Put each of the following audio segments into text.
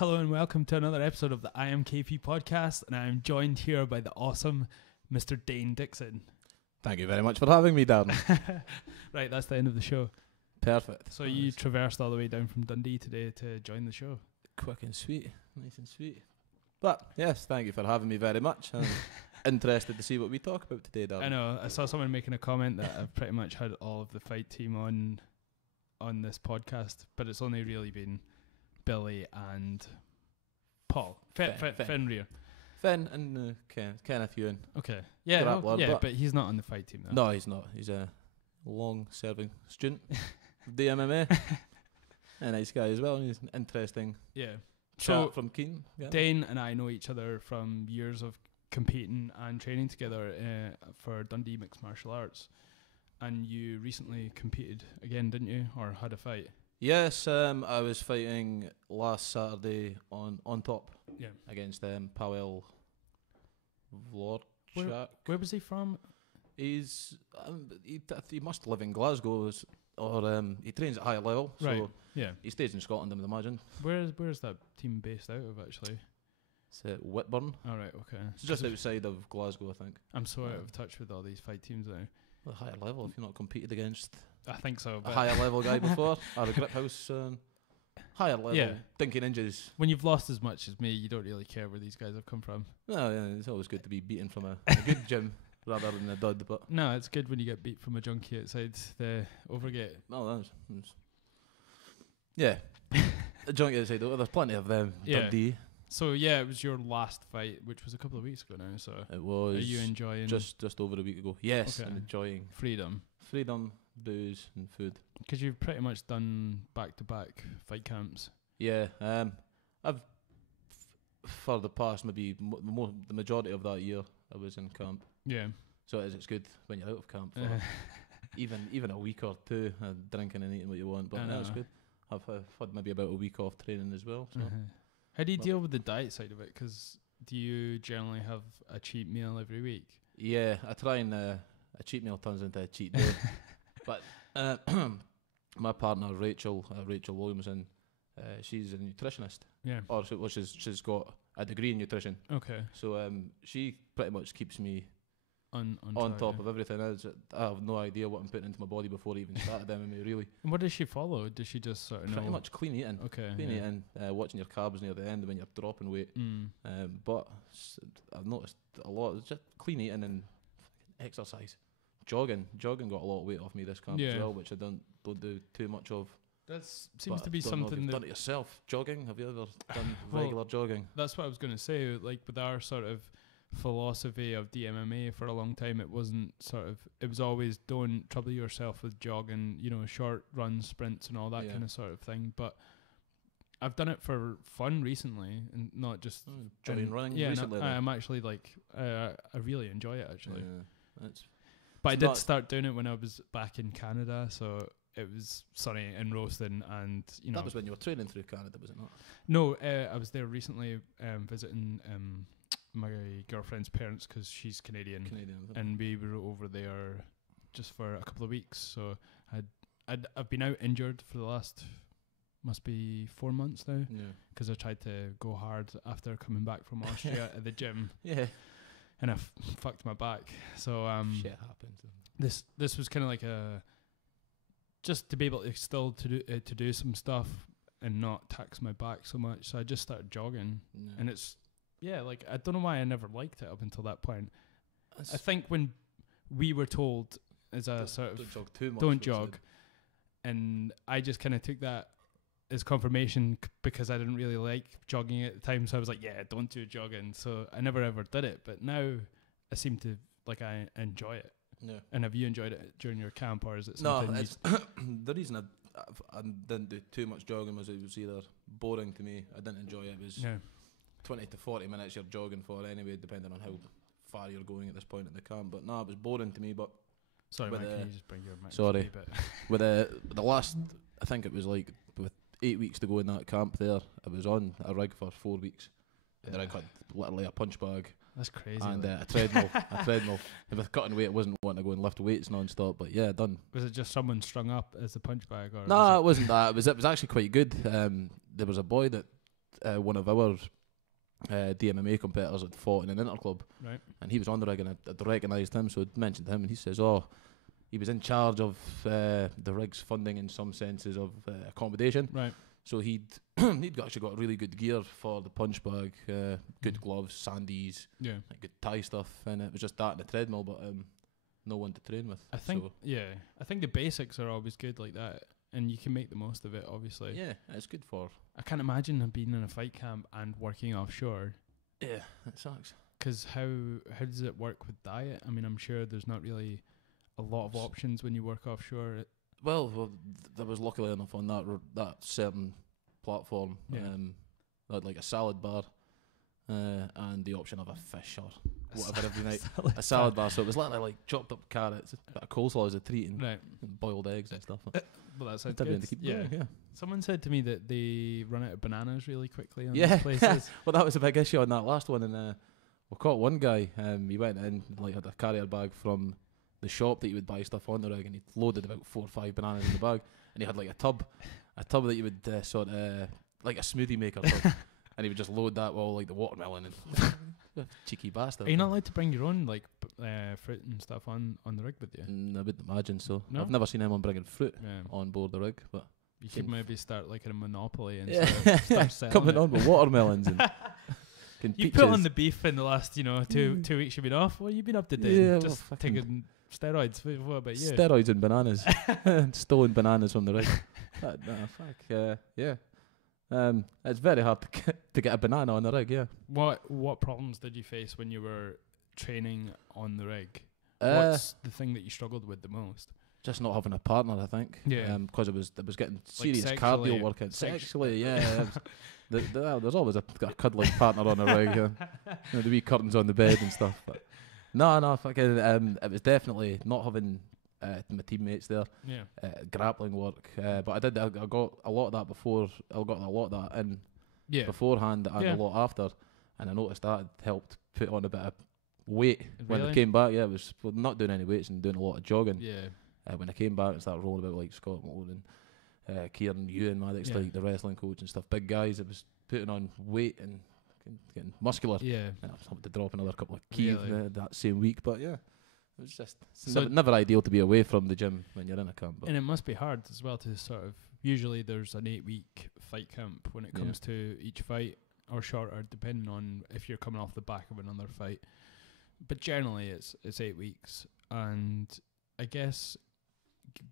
Hello and welcome to another episode of the IAMKayPee Podcast, and I'm joined here by the awesome Mr Dane Dickson. Thank you very much for having me, Darren. Right, that's the end of the show. Perfect. So you traversed all the way down from Dundee today to join the show. Quick and sweet, nice and sweet. But yes, thank you for having me very much. I'm interested to see what we talk about today, Darren. I know, I saw someone making a comment that I've pretty much had all of the fight team on this podcast, but it's only really been Billy and Paul. Fenrir. Finn and Kenneth Ewan. Okay. Yeah, Grappler, but he's not on the fight team though. No, he's not. He's a long-serving student of the MMA. A nice guy as well. And he's an interesting chat from Keene. Yeah. Dane and I know each other from years of competing and training together for Dundee Mixed Martial Arts. And you recently competed again, didn't you? Or had a fight? Yes, I was fighting last Saturday on top against Powell Vlorchak. Where was he from? He's he must live in Glasgow, or he trains at higher level. Right. So yeah. He stays in Scotland, I would imagine. Where's that team based out of actually? It's at Whitburn. All right. Okay. It's just outside of Glasgow, I think. I'm so out of touch with all these fight teams now. Well, higher level, if you're not competed against I think so. a higher level guy before, or a grip house, higher level, thinking ninjas. When you've lost as much as me, you don't really care where these guys have come from. No, yeah, it's always good to be beaten from a good gym rather than a dud. But no, it's good when you get beat from a junkie outside the Overgate. No, that's yeah, a junkie outside. There's plenty of them. Yeah. Dundee. So it was your last fight, which was a couple of weeks ago now. So it was. Are you enjoying just over a week ago? Yes, okay. Enjoying freedom, booze and food. Because you've pretty much done back-to-back fight camps. Yeah, I've for the past maybe the majority of that year I was in camp. Yeah. So it's good when you're out of camp for even a week or two, drinking and eating what you want. But it's good. I've had maybe about a week off training as well. So. How do you deal with the diet side of it? Because do you generally have a cheat meal every week? Yeah, I try and a cheat meal turns into a cheat day. But my partner Rachel Williamson, she's a nutritionist. Yeah. Or she's got a degree in nutrition. Okay. So she pretty much keeps me on track, top of everything. I have no idea what I'm putting into my body before I even started MMA, really. And what does she follow? Does she just sort of pretty much clean eating? Okay. Clean eating, watching your carbs near the end when you're dropping weight. But I've noticed a lot. It's just clean eating and exercise. Jogging got a lot of weight off me this camp as well, which I don't do too much of. That seems to be something you've done it yourself. Jogging? Have you ever done regular jogging? That's what I was going to say. Like with our sort of philosophy of DMMA for a long time, it was always don't trouble yourself with jogging, short runs, sprints and all that kind of sort of thing. But I've done it for fun recently and not just running recently. I'm actually I really enjoy it actually. Yeah, but I did start doing it when I was back in Canada, so it was sunny and roasting, and that was when you were training through Canada, was it not? No, I was there recently visiting my girlfriend's parents because she's Canadian, and we were over there just for a couple of weeks. So I've been out injured for the last must be 4 months now. Yeah, because I tried to go hard after coming back from Austria at the gym. Yeah. And I fucked my back. So shit happens. This was kind of like just to be able to still to do some stuff and not tax my back so much. So I just started jogging, and it's I don't know why I never liked it up until that point. I think when we were told as a sort of don't jog too much. Don't jog, and I just kind of took that as confirmation because I didn't really like jogging at the time, so I was like, don't do jogging. So I never ever did it, but now I seem to I enjoy it. Yeah. And have you enjoyed it during your camp, or is it something? No, it's the reason I didn't do too much jogging was it was either boring to me. I didn't enjoy it. It was 20 to 40 minutes you're jogging for anyway, depending on how far you're going at this point in the camp. But no, it was boring to me. But sorry, Mike, can you just bring your mic? Sorry, with the last, I think it was with 8 weeks to go in that camp there, I was on a rig for 4 weeks. And then I got literally a punch bag. That's crazy. And a treadmill. And with cutting weight, I wasn't wanting to go and lift weights non-stop, but done. Was it just someone strung up as a punch bag? Or no, it wasn't that. It was actually quite good. There was a boy that one of our DMMA competitors had fought in an interclub, right? And he was on the rig, and I'd recognised him, so I'd mentioned him, and he says, "Oh, he was in charge of the rig's funding in some senses of accommodation, right? So he'd actually got really good gear for the punch bag, good gloves, sandies, like good Thai stuff, and it was just that and the treadmill, but no one to train with. I think the basics are always good like that, and you can make the most of it, obviously. Yeah, it's good for. I can't imagine being in a fight camp and working offshore. Yeah, it sucks. Because how does it work with diet? I mean, I'm sure there's not really a lot of options when you work offshore. Well, there was luckily enough on that certain platform. They had like a salad bar and the option of a fish or whatever every night. A salad bar, so it was literally like chopped up carrots, a bit of coleslaw as a treat, and boiled eggs and stuff. Well, that sounds good. Yeah. Someone said to me that they run out of bananas really quickly on these places. Well, that was a big issue on that last one, and we caught one guy. He went in, like, had a carrier bag from the shop that you would buy stuff on the rig, and he'd loaded about 4 or 5 bananas in the bag, and he had like a tub that you would sort of like a smoothie maker tub, and he would just load that with all like the watermelon and cheeky bastard. Are you not allowed to bring your own like fruit and stuff on the rig with you? I wouldn't imagine so. No? I've never seen anyone bringing fruit on board the rig, but you could maybe start like a monopoly and start selling coming on with watermelons and you put on the beef in the last 2 weeks you've been off. What have you been up to do? Just taking steroids. What about you? Steroids and bananas. Stolen bananas from the rig. It's very hard to get a banana on the rig, yeah. What problems did you face when you were training on the rig? What's the thing that you struggled with the most? Just not having a partner, I think. Yeah. Because it was getting serious like cardio work. Sexually, yeah. There's always a cuddling partner on the rig. The wee curtains on the bed and stuff. But no, fucking. It was definitely not having my teammates there. Yeah. Grappling work. But I got a lot of that before. I got a lot of that in beforehand and a lot after. And I noticed that helped put on a bit of weight when I came back. Yeah, it was not doing any weights and doing a lot of jogging. Yeah. When I came back and started rolling about like Scott Moore and Kieran Ewan, Maddox, like the wrestling coach and stuff, big guys, it was putting on weight and getting muscular. Yeah. And I was having to drop another couple of keys that same week, but yeah, it was just never ideal to be away from the gym when you're in a camp. And it must be hard as well to sort of, usually there's an 8-week fight camp when it comes to each fight, or shorter, depending on if you're coming off the back of another fight. But generally it's 8 weeks, and I guess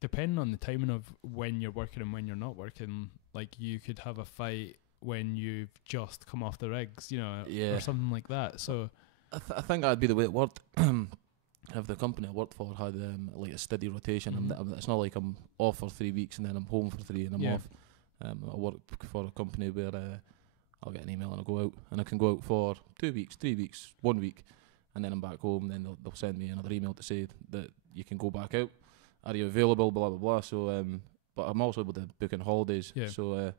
depending on the timing of when you're working and when you're not working, like you could have a fight when you've just come off the rigs, or something like that. So I think that'd be the way it worked. If the company I worked for had like a steady rotation, it's not like I'm off for 3 weeks and then I'm home for 3 and I'm off. I work for a company where I'll get an email and I'll go out, and I can go out for 2 weeks, 3 weeks, 1 week, and then I'm back home. Then they'll send me another email to say that you can go back out. Are you available? Blah blah blah. So, but I'm also able to book in holidays. Yeah. So,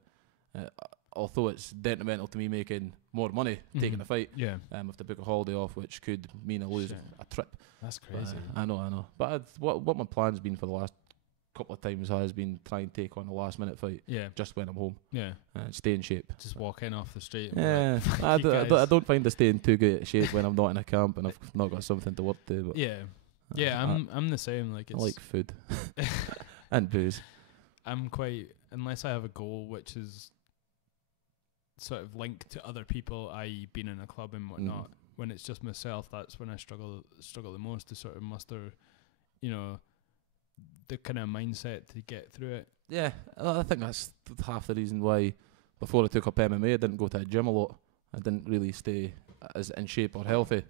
although it's detrimental to me making more money taking a fight, I have to book a holiday off, which could mean I lose a trip. That's crazy. I know. But what my plan's been for the last couple of times has been try and take on a last minute fight. Yeah. Just when I'm home. Yeah. Stay in shape. Just walk in off the street. Yeah. I don't find I stay in too good shape when I'm not in a camp and I've not got something to work to. But I'm the same. Like, it's I like food and booze. I'm quite, unless I have a goal which is sort of linked to other people, i.e. being in a club and whatnot. When it's just myself, that's when I struggle the most to sort of muster, the kind of mindset to get through it. Yeah, I think that's half the reason why before I took up MMA, I didn't go to a gym a lot. I didn't really stay as in shape or healthy.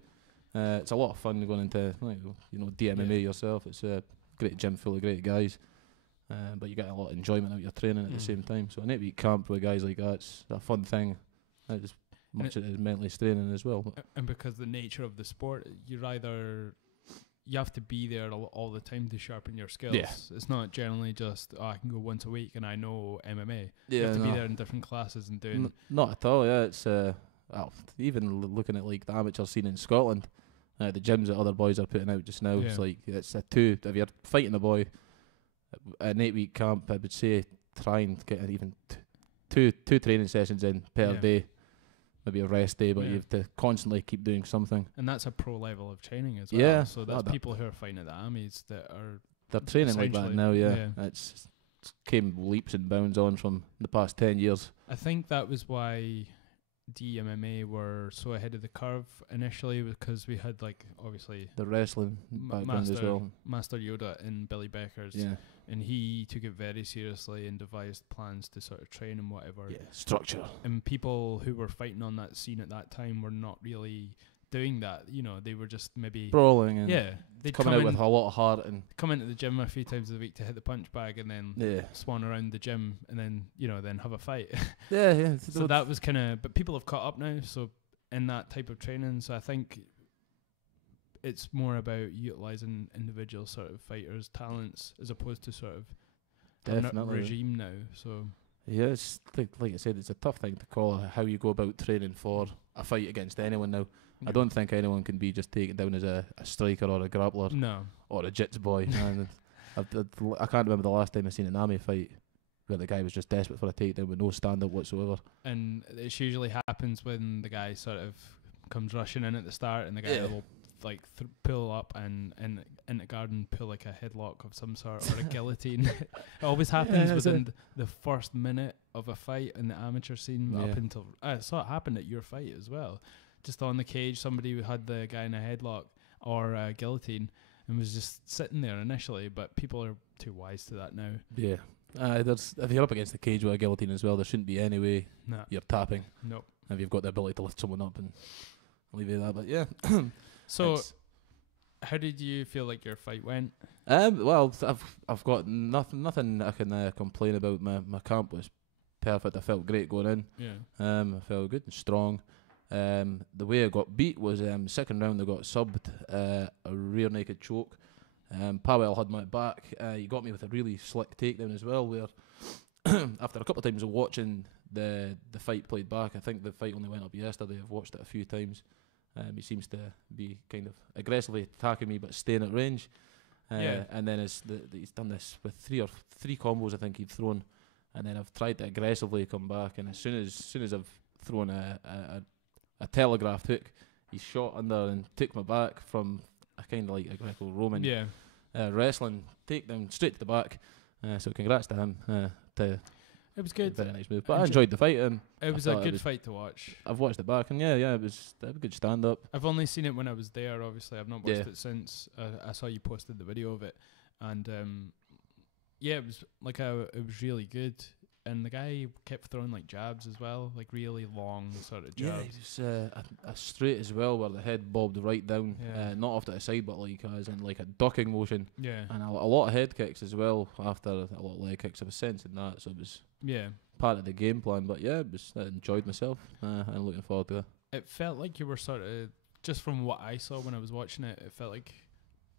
It's a lot of fun going into DMMA yourself. It's a great gym full of great guys, but you get a lot of enjoyment out of your training at the same time. So an 8-week camp with guys like that's a fun thing. As much as it is mentally straining as well. And because the nature of the sport, you have to be there all the time to sharpen your skills. Yeah. It's not generally just, I can go once a week and I know MMA. You have to be there in different classes and doing... Not at all, yeah. It's even looking at like the amateur scene in Scotland, the gyms that other boys are putting out just now, it's like, it's a 2, if you're fighting a boy, an 8-week camp, I would say try and get even two training sessions in per Yeah. day, maybe a rest day, but Yeah. you have to constantly keep doing something. And that's a pro level of training as well. Yeah. So that's people who are fighting at the armies that are They're training like that essentially, now, yeah. yeah. It's came leaps and bounds on from the past 10 years. I think that was why DMMA were so ahead of the curve initially, because we had like obviously The wrestling background as well. Master Yoda and Billy Beckers, Yeah. and he took it very seriously and devised plans to sort of train and whatever. Yeah, structure. And people who were fighting on that scene at that time were not really doing that. You know, they were just maybe Brawling and they'd coming out with a lot of heart and come into the gym a few times a week to hit the punch bag and then swan around the gym and then then have a fight. Yeah. So that was kind of, but people have caught up now. So in that type of training, so I think it's more about utilizing individual sort of fighters' talents as opposed to sort of definitely a regime now. So yeah, it's like I said, it's a tough thing to call how you go about training for a fight against anyone now. I don't think anyone can be just taken down as a striker or a grappler. No. Or a jits boy. And I can't remember the last time I seen an army fight where the guy was just desperate for a takedown with no stand up whatsoever. And it usually happens when the guy sort of comes rushing in at the start and the guy will like pull up and in the garden pull like a headlock of some sort or a guillotine. It always happens within the first minute of a fight in the amateur scene up until I saw it happen at your fight as well. Just on the cage, somebody had the guy in a headlock or a guillotine and was just sitting there initially, but people are too wise to that now. Yeah. If you're up against the cage with a guillotine as well, there shouldn't be any way you're tapping. Nope. If you've got the ability to lift someone up and leave it at that. But yeah. So, how did you feel like your fight went? Well, I've got nothing I can complain about. My camp was perfect. I felt great going in. Yeah. I felt good and strong. The way I got beat was second round I got subbed a rear naked choke. Powell had my back. He got me with a really slick takedown as well, where after a couple of times of watching the fight played back, I think the fight only went up yesterday. I've watched it a few times. He seems to be kind of aggressively attacking me but staying at range. And then he's done this with three combos I think he'd thrown, and then I've tried to aggressively come back, and as soon as I've thrown a telegraph hook, he shot under and took my back from a kind of like a Greco-Roman wrestling takedown straight to the back. So congrats to him. It was good. Very nice move. But I enjoyed the fight. It was a good fight to watch. I've watched it back, and it was a good stand up. I've only seen it when I was there. Obviously, I've not watched it since. I saw you posted the video of it, and it was it was really good. And the guy kept throwing like jabs as well, like really long sort of jabs. Yeah, he was a straight as well, where the head bobbed right down, not off to the side, but like as in like a ducking motion. Yeah, and a lot of head kicks as well after a lot of leg kicks. I was sensing that, so it was part of the game plan. But I enjoyed myself and looking forward to it. It felt like you were sort of, just from what I saw when I was watching it, it felt like.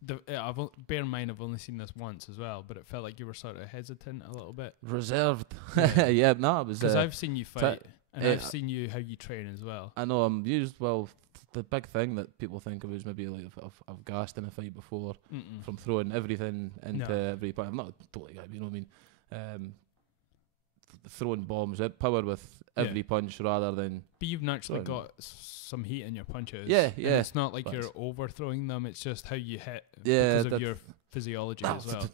Bear in mind, I've only seen this once as well, but it felt like you were sort of hesitant a little bit, reserved. It was because I've seen you fight and I've seen how you train as well. I know I'm used. Well, the big thing that people think of is maybe like I've gassed in a fight before from throwing everything into every point. I'm not a totally guy, you know what I mean. Throwing bombs at power with every punch rather than. But you've naturally got some heat in your punches. Yeah. And it's not like you're overthrowing them. It's just how you hit because of your physiology as well.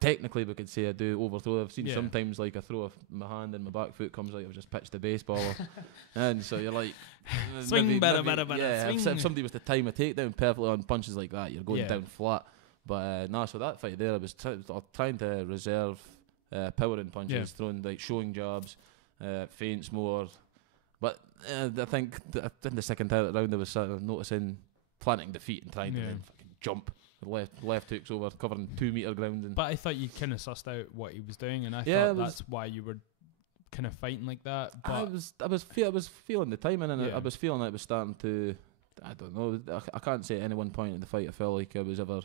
Technically, we could say I do overthrow. I've seen sometimes like I throw my hand and my back foot comes like I've just pitched a baseball, and so you're like swing, better. If somebody was to time a takedown perfectly on punches like that, you're going down flat. But so that fight there, I was trying to reserve powering punches, throwing like showing jabs, feints more. But I think in the second round I was sort of noticing planting defeat and trying to then fucking jump. Left hooks over, covering 2 meter ground. But I thought you kind of sussed out what he was doing, and I thought that's why you were kind of fighting like that. But I was feeling the timing, and I was feeling like it was starting to. I don't know. I can't say at any one point in the fight I felt like I was ever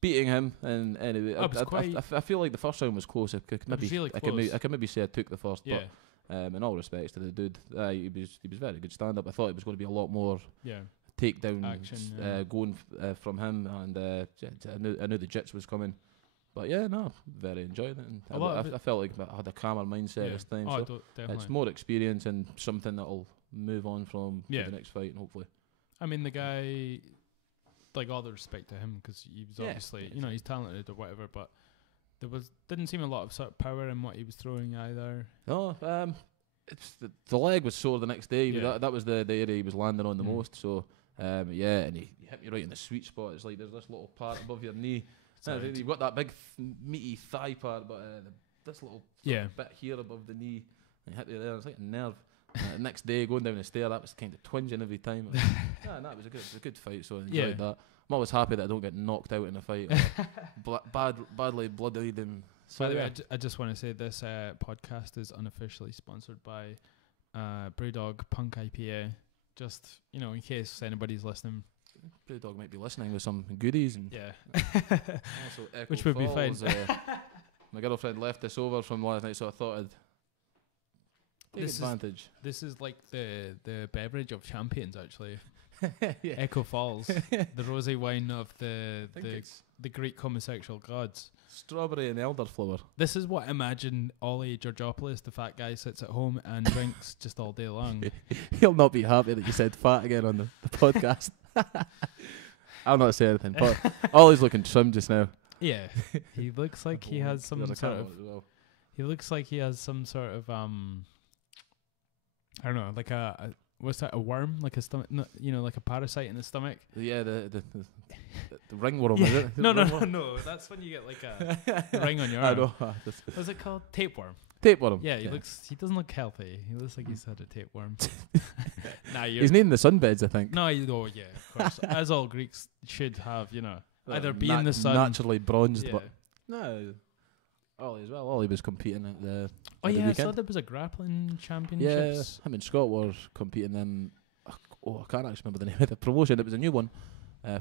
beating him. And anyway, I feel like the first round was close. I could maybe say I took the first. Yeah. But in all respects to the dude, he was very good stand up. I thought it was going to be a lot more. Yeah. Takedown action, going from him, and I knew the jits was coming, But yeah, no, very enjoyed it. And I felt like I had a calmer mindset this time. Oh, so definitely. it's more experience and something that'll move on from the next fight, and hopefully. I mean, the guy, like, all the respect to him, because he was obviously, you know, he's talented or whatever, but didn't seem a lot of sort of power in what he was throwing either. No, it's the leg was sore the next day. Yeah. That was the area he was landing on the most. So, and he hit me right in the sweet spot. It's like there's this little part above your knee. You've got that big meaty thigh part, but this little bit here above the knee, and hit you there. It's like a nerve. The next day, going down the stair, that was kind of twinging every time. It was a good fight, so I enjoyed that. I'm always happy that I don't get knocked out in a fight or badly bloodied. And by the way, I just want to say this podcast is unofficially sponsored by Brewdog Punk IPA. Just, you know, in case anybody's listening. Brewdog might be listening with some goodies. And also which would Falls, be fine. My girlfriend left this over from last night, so I thought I'd take advantage. This is like the beverage of champions, actually. Echo Falls, the rosy wine of the Greek homosexual gods. Strawberry and elderflower. This is what I imagine Ollie Georgopoulos, the fat guy, sits at home and drinks just all day long. He'll not be happy that you said fat again on the podcast. I'll not say anything, but Ollie's looking trim just now. Yeah, he looks like he has some sort of. He looks like he has some sort of I don't know, like a what's that? A worm, like a stomach? No, you know, like a parasite in the stomach. Yeah, the ringworm. Is it? No. That's when you get like a ring on your arm. I know. What's it called? Tapeworm. Tapeworm. Yeah, he doesn't look healthy. He looks like he's had a tapeworm. He's needing the sunbeds, I think. No, of course. As all Greeks should have, you know, either be in the sun, naturally bronzed, but no. Ollie as well. Ollie was competing at the. I saw there was a grappling championships. Yeah, him and Scott were competing in. I can't actually remember the name of the promotion. It was a new one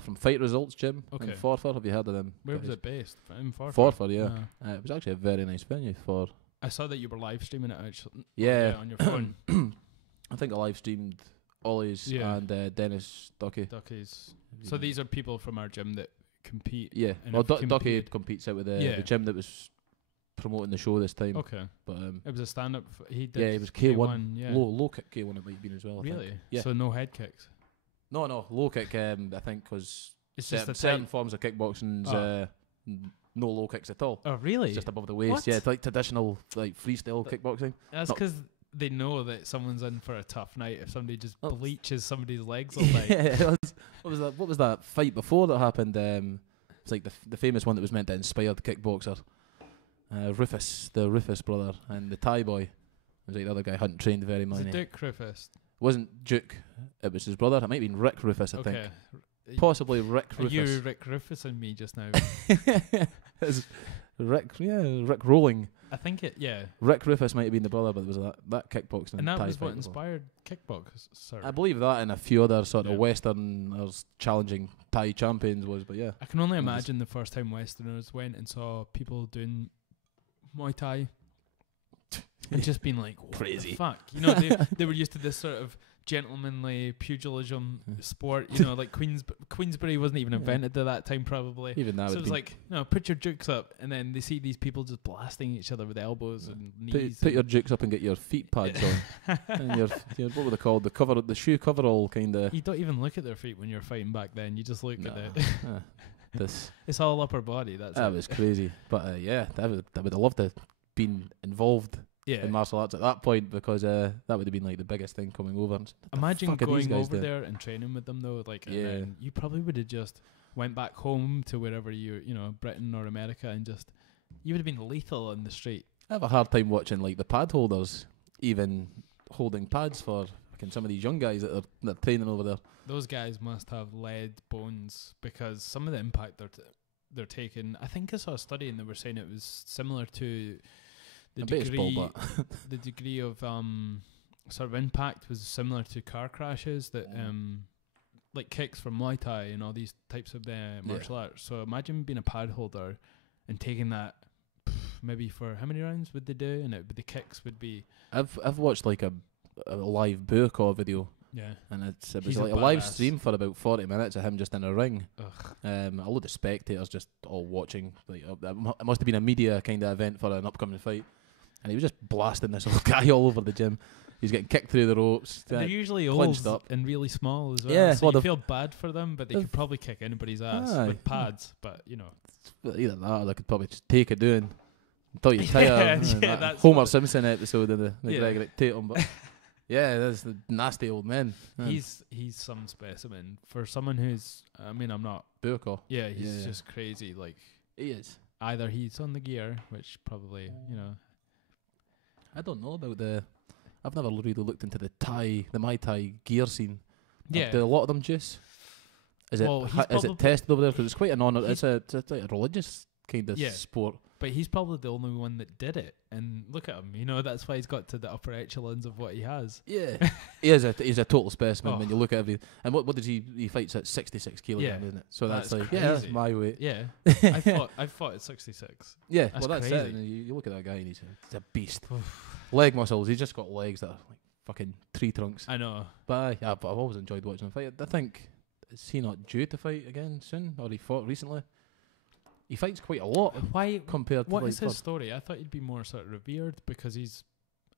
from Fight Results Gym in Forfar. Have you heard of them? Where was it based? In Forfar. Forfar, yeah. It was actually a very nice venue for. I saw that you were live streaming it actually. Yeah, on your phone. I think I live streamed Ollie's and Dennis Ducky's. So these are people from our gym that compete. Yeah, well, Ducky competes out with the gym that was promoting the show this time. Okay, but it was a stand-up. He did. Yeah, it was K1. Low kick K1. It might have been as well. Really? I think. Yeah. So no head kicks. No low kick. I think because it's just certain forms of kickboxing's no low kicks at all. Oh really? It's just above the waist. What? Yeah, it's like traditional like freestyle kickboxing. That's because they know that someone's in for a tough night if somebody just bleaches somebody's legs all night. Yeah, what was that fight before that happened? It's like the famous one that was meant to inspire the kickboxer. Rufus, the Rufus brother, and the Thai boy. It was like the other guy hadn't trained very much. Was it Dick Rufus? Wasn't Duke. It was his brother. It might have been Rick Rufus, I think. Possibly Rick Rufus. You Rick Rufus and me just now. Rick Rolling. I think Rick Rufus might have been the brother, but there was that kickboxing. And that was what inspired kickboxing. I believe that and a few other sort of Westerners challenging Thai champions was, but yeah. I can only imagine the first time Westerners went and saw people doing Muay Thai and just being like, what crazy. The fuck? You know, they were used to this sort of gentlemanly pugilism sport, you know, like Queensbury wasn't even invented at that time probably. Even now. So it was like, no, put your jukes up, and then they see these people just blasting each other with elbows and knees. Put your jukes up and get your feet pads on. And your what were they called? The shoe coverall kind of. You don't even look at their feet when you're fighting back then. You just look at it. It's all upper body. That was crazy. But I would have loved to have been involved in martial arts at that point, because that would have been like the biggest thing coming over. Imagine going over there and training with them though, like, and then you probably would have just went back home to wherever you know, Britain or America, and just you would have been lethal on the street. I have a hard time watching like the pad holders even holding pads for some of these young guys that are training over there. Those guys must have lead bones, because some of the impact they're taking. I think I saw a study and they were saying it was similar to the degree of sort of impact was similar to car crashes that like kicks from Muay Thai and all these types of martial arts. So imagine being a pad holder and taking that maybe for how many rounds would they do, and the kicks would be. I've watched like a live Burko video Yeah. And it was like a live stream for about 40 minutes of him just in a ring. A load of spectators just all watching. Like it must have been a media kind of event for an upcoming fight. And he was just blasting this old guy all over the gym. He's getting kicked through the ropes. They're usually old and really small as well. Yeah, so you feel bad for them, but they could probably kick anybody's ass with pads. But, you know. Either that or they could probably just take a doing until you tire. That's Homer Simpson episode of the Greg Tatum. But yeah, that's the nasty old man. He's some specimen. For someone who's, I mean, I'm not. Buko. Yeah, he's just crazy. Like, he is. Either he's on the gear, which probably, you know. I don't know about I've never really looked into the Muay Thai gear scene. Yeah. Do a lot of them juice? Is it tested over there? Because it's quite an honour. It's like a religious kind of sport. But he's probably the only one that did it. And look at him. You know, that's why he's got to the upper echelons of what he has. Yeah. he's a total specimen when you look at everything. And what does he fights at 66 kilograms, isn't it? So that's like, crazy. That's my weight. Yeah. I fought at 66. Yeah, that's it. And you look at that guy and he's a beast. Leg muscles. He's just got legs that are like fucking tree trunks. I know. But I've always enjoyed watching him fight. I think, is he not due to fight again soon? Or he fought recently? He fights quite a lot. Why compared to what is his story? I thought he'd be more sort of revered because is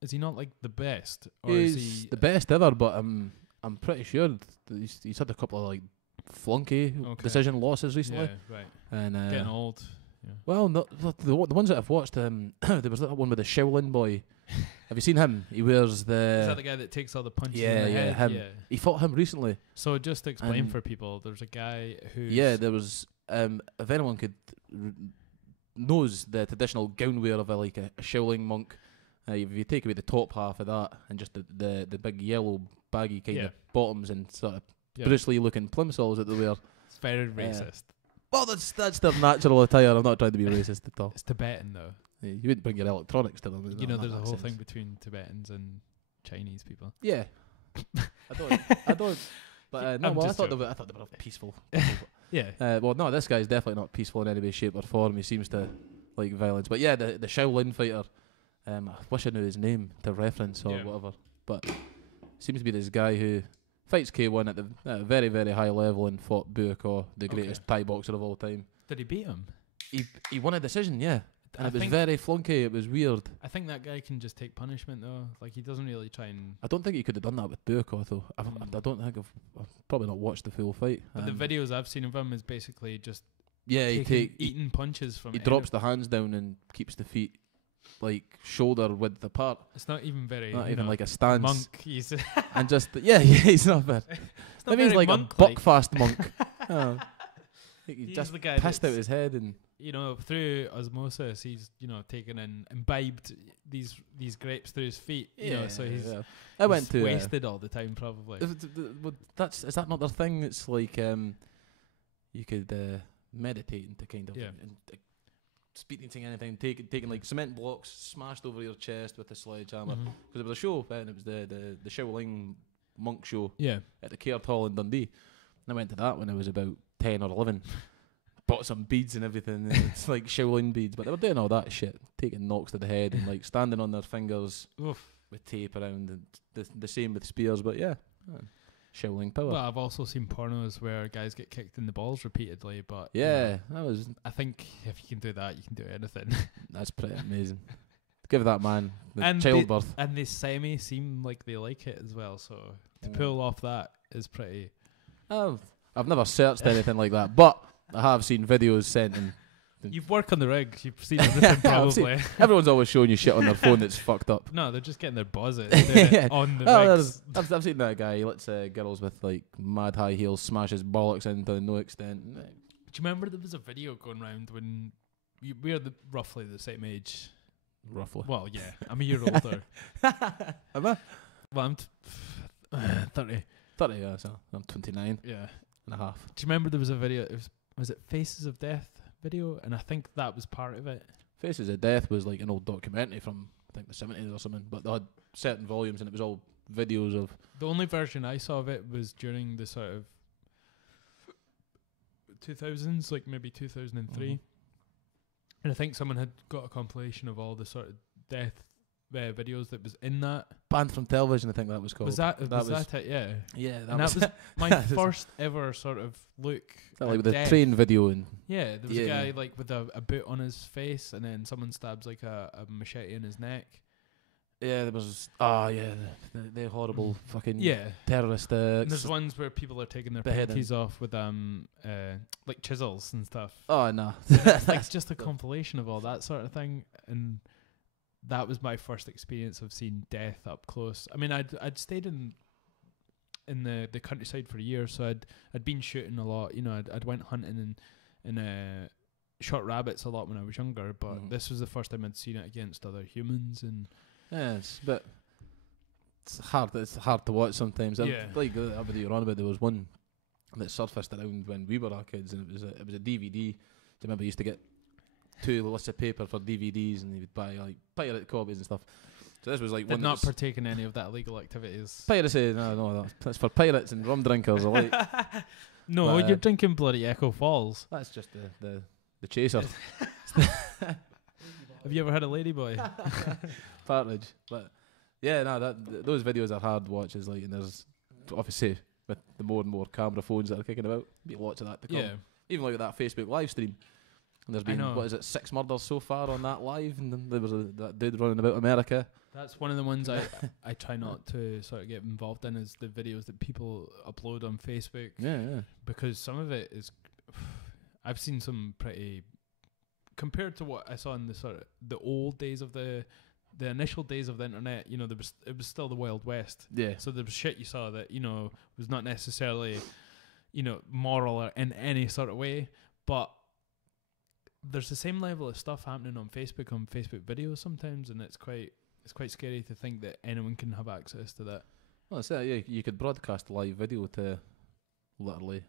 he not like the best? Or he's is he the best ever, but I'm pretty sure that he's had a couple of like flunky decision losses recently. Yeah, right. And getting old. Yeah. Well, the ones that I've watched, there was that one with the Shaolin boy. Have you seen him? He wears the... Is that the guy that takes all the punches in the head? Him. Yeah, he fought him recently. So just to explain for people, there's a guy who... Yeah, there was... if anyone knows the traditional gown wear of a Shaolin monk, if you take away the top half of that and just the big yellow baggy kind of bottoms and sort of Bruce Lee looking plimsolls that they wear. It's very racist. Well, that's their natural attire. I'm not trying to be racist at all. It's Tibetan though. Yeah, you wouldn't bring your electronics to them. You know, there's a whole thing between Tibetans and Chinese people. Yeah, I don't. But no, I thought they were peaceful. Yeah. Well, no, this guy's definitely not peaceful in any way, shape, or form. He seems to like violence. But yeah, the Shaolin fighter. I wish I knew his name to reference or whatever. But seems to be this guy who fights K1 at a very, very high level and fought Buko, the greatest Thai boxer of all time. Did he beat him? He won a decision, yeah. And it was very flunky. It was weird. I think that guy can just take punishment though. Like he doesn't really try and. I don't think he could have done that with Buko though. I don't think I've probably not watched the full fight. But the videos I've seen of him is basically just eating punches from. He drops the hands down and keeps the feet like shoulder width apart. It's not even very. Not even like a stance. Monk. He's and just he's not bad. Maybe he's like a buckfast monk. He just pissed out his head and. You know, through osmosis, he's taken and imbibed these grapes through his feet. You know, so he's wasted all the time probably. Is that not their thing? It's like you could meditate into kind of and speaking anything, taking like cement blocks smashed over your chest with a sledgehammer. Because it was a show and it was the Shaolin monk show at the Caird Hall in Dundee. And I went to that when I was about 10 or 11. Bought some beads and everything. And it's like Shaolin beads, but they were doing all that shit, taking knocks to the head and like standing on their fingers with tape around, and the same with spears. But Shaolin power. Well, I've also seen pornos where guys get kicked in the balls repeatedly, but that was. I think if you can do that, you can do anything. That's pretty amazing. Give that man and childbirth. And they semi seem like they like it as well. So to pull off that is pretty. I've never searched anything like that, but I have seen videos sent and you've worked on the rig. You've seen everything probably. Everyone's always showing you shit on their phone that's fucked up. No, they're just getting their buzz on the rigs. I've seen that guy. He lets girls with like mad high heels smash his bollocks in to no extent. Do you remember there was a video going around when we are roughly the same age? Roughly. Well, yeah. I'm a year older. Am I? Well, I'm 30. 30, yeah. So I'm 29. Yeah. And a half. Do you remember there was a video? Was it Faces of Death video? And I think that was part of it. Faces of Death was like an old documentary from I think the 70s or something, but they had certain volumes and it was all videos of. The only version I saw of it was during the sort of 2000s, like maybe 2003. And I think someone had got a compilation of all the sort of death videos that was in that. Banned from television, I think that was called. Was that it? Yeah. Yeah, that was my first ever sort of look. Like with the train video and. Yeah, there was a guy like with a boot on his face, and then someone stabs like a machete in his neck. Yeah, there was. The horrible fucking terrorist. There's ones where people are taking their panties off with like chisels and stuff. Oh no, it's just a compilation of all that sort of thing, and that was my first experience of seeing death up close. I mean, I'd stayed in the countryside for a year, so I'd been shooting a lot. You know, I'd went hunting and shot rabbits a lot when I was younger, but this was the first time I'd seen it against other humans. And yeah, it's hard to watch sometimes. Like the video you're on about, there was one that surfaced around when we were our kids, and it was a DVD. Do you remember you used to get 2 lists of paper for DVDs, and you would buy like pirate copies and stuff. So this was like one. Did not partake in any of that illegal activities. Piracy, no, that's for pirates and rum drinkers alike. No, you're drinking bloody Echo Falls. That's just the chaser. Have you ever had a ladyboy? Partridge, but yeah, no, those videos are hard watches. Like, and there's obviously with the more and more camera phones that are kicking about, be lots of that to come. Yeah. Even like with that Facebook live stream. And there's been 6 murders so far on that live, and then there was that dude running about America. That's one of the ones I try not to sort of get involved in, is the videos that people upload on Facebook. Yeah. Because some of it is, I've seen some pretty, compared to what I saw in the old days of the initial days of the internet. You know, it was still the Wild West. Yeah. So there was shit you saw that, you know, was not necessarily, you know, moral or in any sort of way, but there's the same level of stuff happening on Facebook videos sometimes, and it's quite scary to think that anyone can have access to that. Well, you could broadcast live video to literally,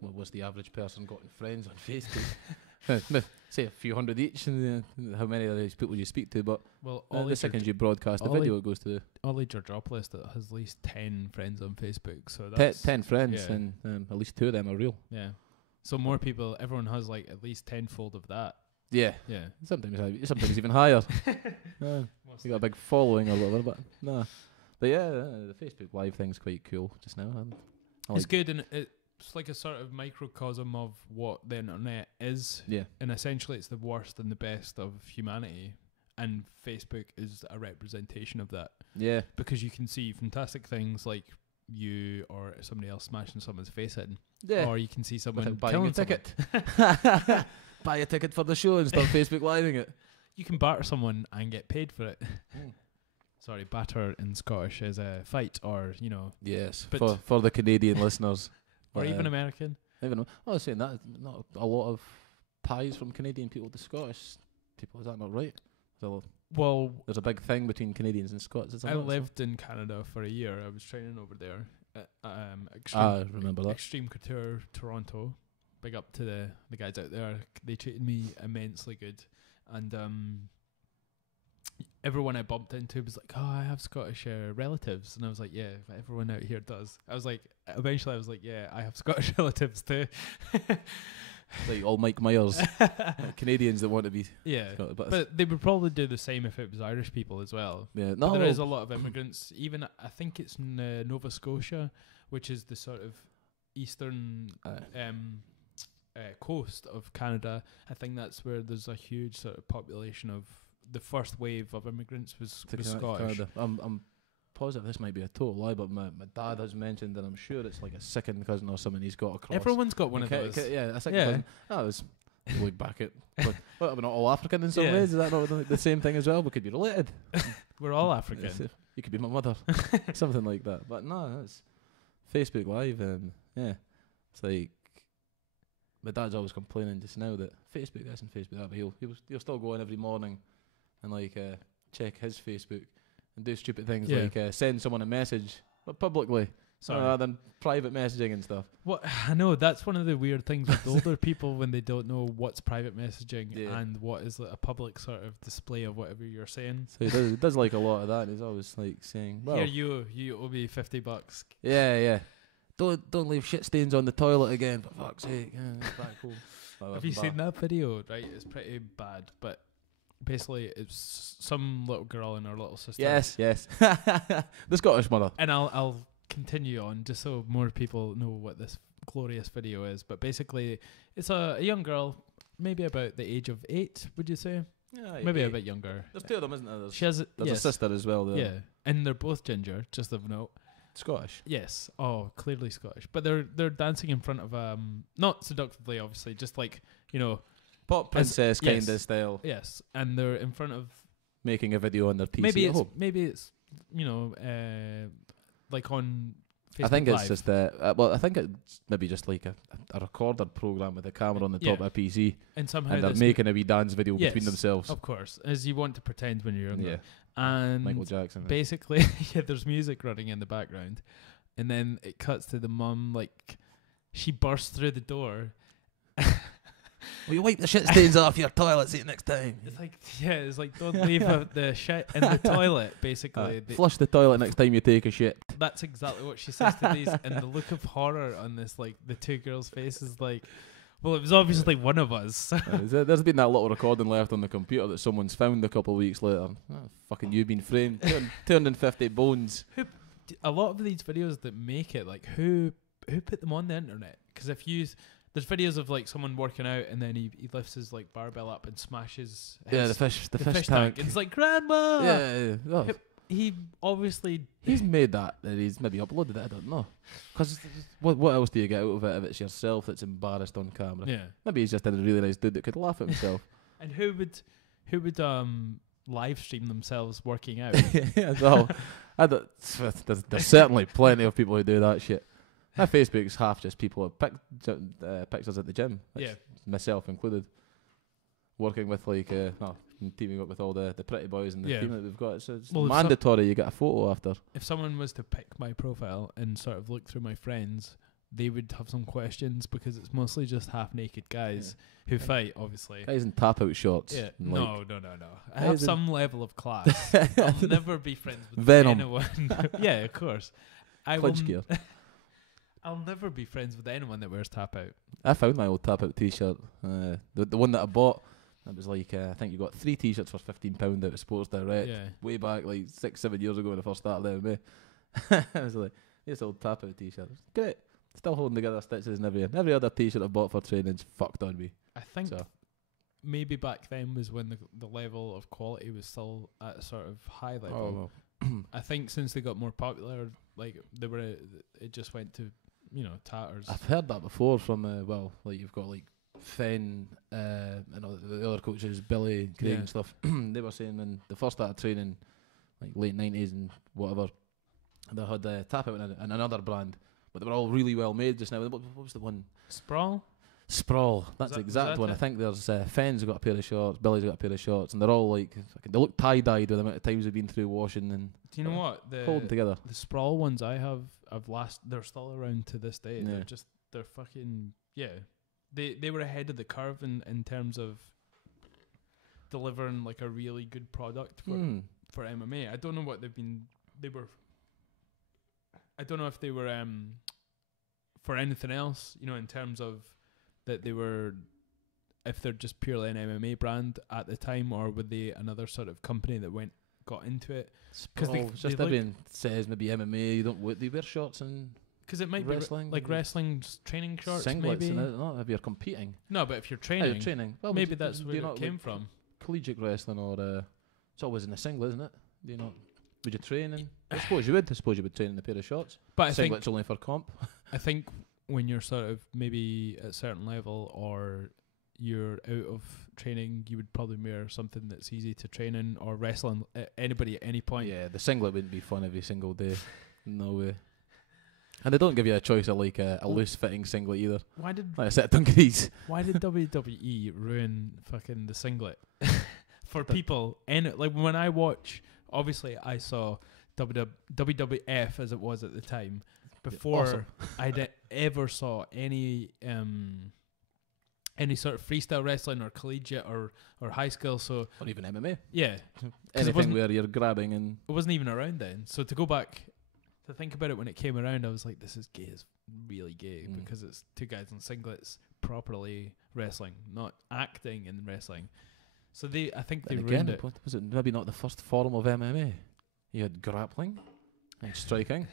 what was the average person got in friends on Facebook? Say a few hundred each, and how many of these people you speak to, but the second you broadcast the video, it goes to Ollie Georgopoulos that has at least 10 friends on Facebook. So that's 10 friends, and at least 2 of them are real. Yeah. So more people, everyone has like at least tenfold of that. Yeah. Sometimes even higher. You got a big following or whatever, but no. But yeah, the Facebook Live thing's quite cool just now. It's good, and it's like a sort of microcosm of what the internet is. Yeah. And essentially it's the worst and the best of humanity, and Facebook is a representation of that. Yeah. Because you can see fantastic things like you or somebody else smashing someone's face in. Yeah. Or you can see someone buying a ticket. Buy a ticket for the show and start Facebook living it. You can batter someone and get paid for it. Sorry, batter in Scottish is a fight, or, you know. Yes, for the Canadian listeners. Or even American. I was saying that not a lot of ties from Canadian people to Scottish people. Is that not right? Well, there's a big thing between Canadians and Scots. I lived in Canada for a year. I was training over there at I remember that. Extreme Couture Toronto. Big up to the guys out there. They treated me immensely good, and everyone I bumped into was like, "Oh, I have Scottish relatives," and I was like, "Yeah, everyone out here does." Eventually I was like, "Yeah, I have Scottish relatives too." Like all Mike Myers, Canadians that want to be. Yeah, but they would probably do the same if it was Irish people as well. Yeah, no, there is a lot of immigrants. Even I think it's in Nova Scotia, which is the sort of eastern coast of Canada. I think that's where there's a huge sort of population of the first wave of immigrants was Scottish. Canada. I'm positive this might be a total lie, but my dad has mentioned, and I'm sure it's like a second cousin or something he's got across. Everyone's got one of those. A second cousin. I was look back at. We're not all African in some ways. Is that not the same thing as well? We could be related. We're all African. You could be my mother, something like that. But no, it's Facebook Live, and it's like my dad's always complaining just now that Facebook this and Facebook that, but he'll still go in every morning and like check his Facebook and do stupid things like send someone a message, but publicly, rather than private messaging and stuff. What I know, that's one of the weird things with older people when they don't know what's private messaging and what is like a public sort of display of whatever you're saying. So he does like a lot of that. And he's always like saying, "Well, here you owe me $50." Yeah. Don't leave shit stains on the toilet again, for fuck's sake. Back home. Have you seen that video? Right, it's pretty bad, but basically it's some little girl and her little sister. Yes. The Scottish mother. And I'll continue on just so more people know what this glorious video is. But basically, it's a young girl, maybe about the age of 8, would you say? Yeah, maybe a bit younger. There's 2 of them, isn't there? There's a sister as well. Yeah, and they're both ginger, just of note. Scottish. Yes. Oh, clearly Scottish. But they're dancing in front of not seductively, obviously, just like, pop princess kind of style. Yes, and they're in front of making a video on their PC. Maybe it's like on Facebook I think Live. it's just I think it's maybe just like a recorded program with a camera on the top of a PC, and somehow they're making a wee dance video between themselves. Of course, as you want to pretend when you're younger. Yeah. And Michael Jackson. Basically, there's music running in the background, and then it cuts to the mum, like she bursts through the door. Will you wipe the shit stains off your toilet seat next time? It's like don't leave the shit in the toilet. Basically, flush the toilet next time you take a shit. That's exactly what she says to these, and the look of horror on this, like the 2 girls' faces, like. Well, it was obviously one of us. There's been that little recording left on the computer that someone's found a couple of weeks later. Oh, fucking you've been framed. 250 bones. A lot of these videos that make it, like, who put them on the internet? Because there's videos of like someone working out and then he lifts his like barbell up and smashes the fish tank. And it's like, grandma! Yeah. Oh. He obviously... He's made that, and he's maybe uploaded it, I don't know. Because what else do you get out of it if it's yourself that's embarrassed on camera? Yeah. Maybe he's just a really nice dude that could laugh at himself. And who would live stream themselves working out? Yeah, well, there's certainly plenty of people who do that shit. My Facebook's half just people who pictures at the gym. Yeah. Myself included. Working with teaming up with all the pretty boys and the team that we've got. It's mandatory you get a photo after. If someone was to pick my profile and sort of look through my friends, they would have some questions because it's mostly just half naked guys who fight, obviously. Guys in tap out shorts. Yeah. No. I have some level of class. I'll never be friends with anyone. Yeah, of course. Clinch gear. I'll never be friends with anyone that wears tap out. I found my old tap out t-shirt. The one that I bought. It was like, I think you got 3 t-shirts for £15 out of Sports Direct. Yeah. Way back, like 6-7 years ago when I first started MMA. I was like, this old tap out t-shirt. Great. Still holding together stitches and every other t-shirt I bought for training's fucked on me. I think maybe back then was when the level of quality was still at a sort of high level. I think since they got more popular, like it just went to, tatters. I've heard that before from, you've got like Fenn and the other coaches, Billy, Craig and stuff. They were saying when they first started training, like late 90s and whatever, they had tap out and another brand, but they were all really well made just now. What was the one? Sprawl. That's the exact one. I think there's Fenn's got a pair of shorts, Billy's got a pair of shorts, and they're all like they look tie-dyed with the amount of times they've been through washing and. Do you know what? Holding together. The Sprawl ones I have, they're still around to this day. Yeah. They're fucking They were ahead of the curve in terms of delivering like a really good product for MMA. I don't know what I don't know if they were for anything else, in terms of that they were, if they're just purely an MMA brand at the time, or were they another sort of company that got into it? Because everyone says maybe MMA. Do you wear shorts and? Because it might wrestling, be like wrestling training shorts, singlets, maybe. Not if you're competing. No, but if you're training. Well, maybe that's where it came from. Collegiate wrestling, or it's always in a singlet, isn't it? Do you not? Would you train in? I suppose you would. I suppose you would train in a pair of shorts. But I singlets only for comp. I think when you're sort of maybe at a certain level, or you're out of training, you would probably wear something that's easy to train in, or wrestling anybody at any point. Yeah, the singlet wouldn't be fun every single day. No way. And they don't give you a choice of like a loose fitting singlet either. Why did like a set of dungarees? Why did WWE ruin fucking the singlet for people? And like when I watch, obviously I saw WWF as it was at the time before I ever saw any sort of freestyle wrestling or collegiate or high school. So or even MMA. Yeah, anything where you're grabbing and it wasn't even around then. So to go back. To think about it when it came around, I was like, this is gay, it's really gay, because it's 2 guys in singlets properly wrestling, not acting in wrestling. So I think they And ruined again, it. what was it? Maybe not the first form of MMA. You had grappling and striking.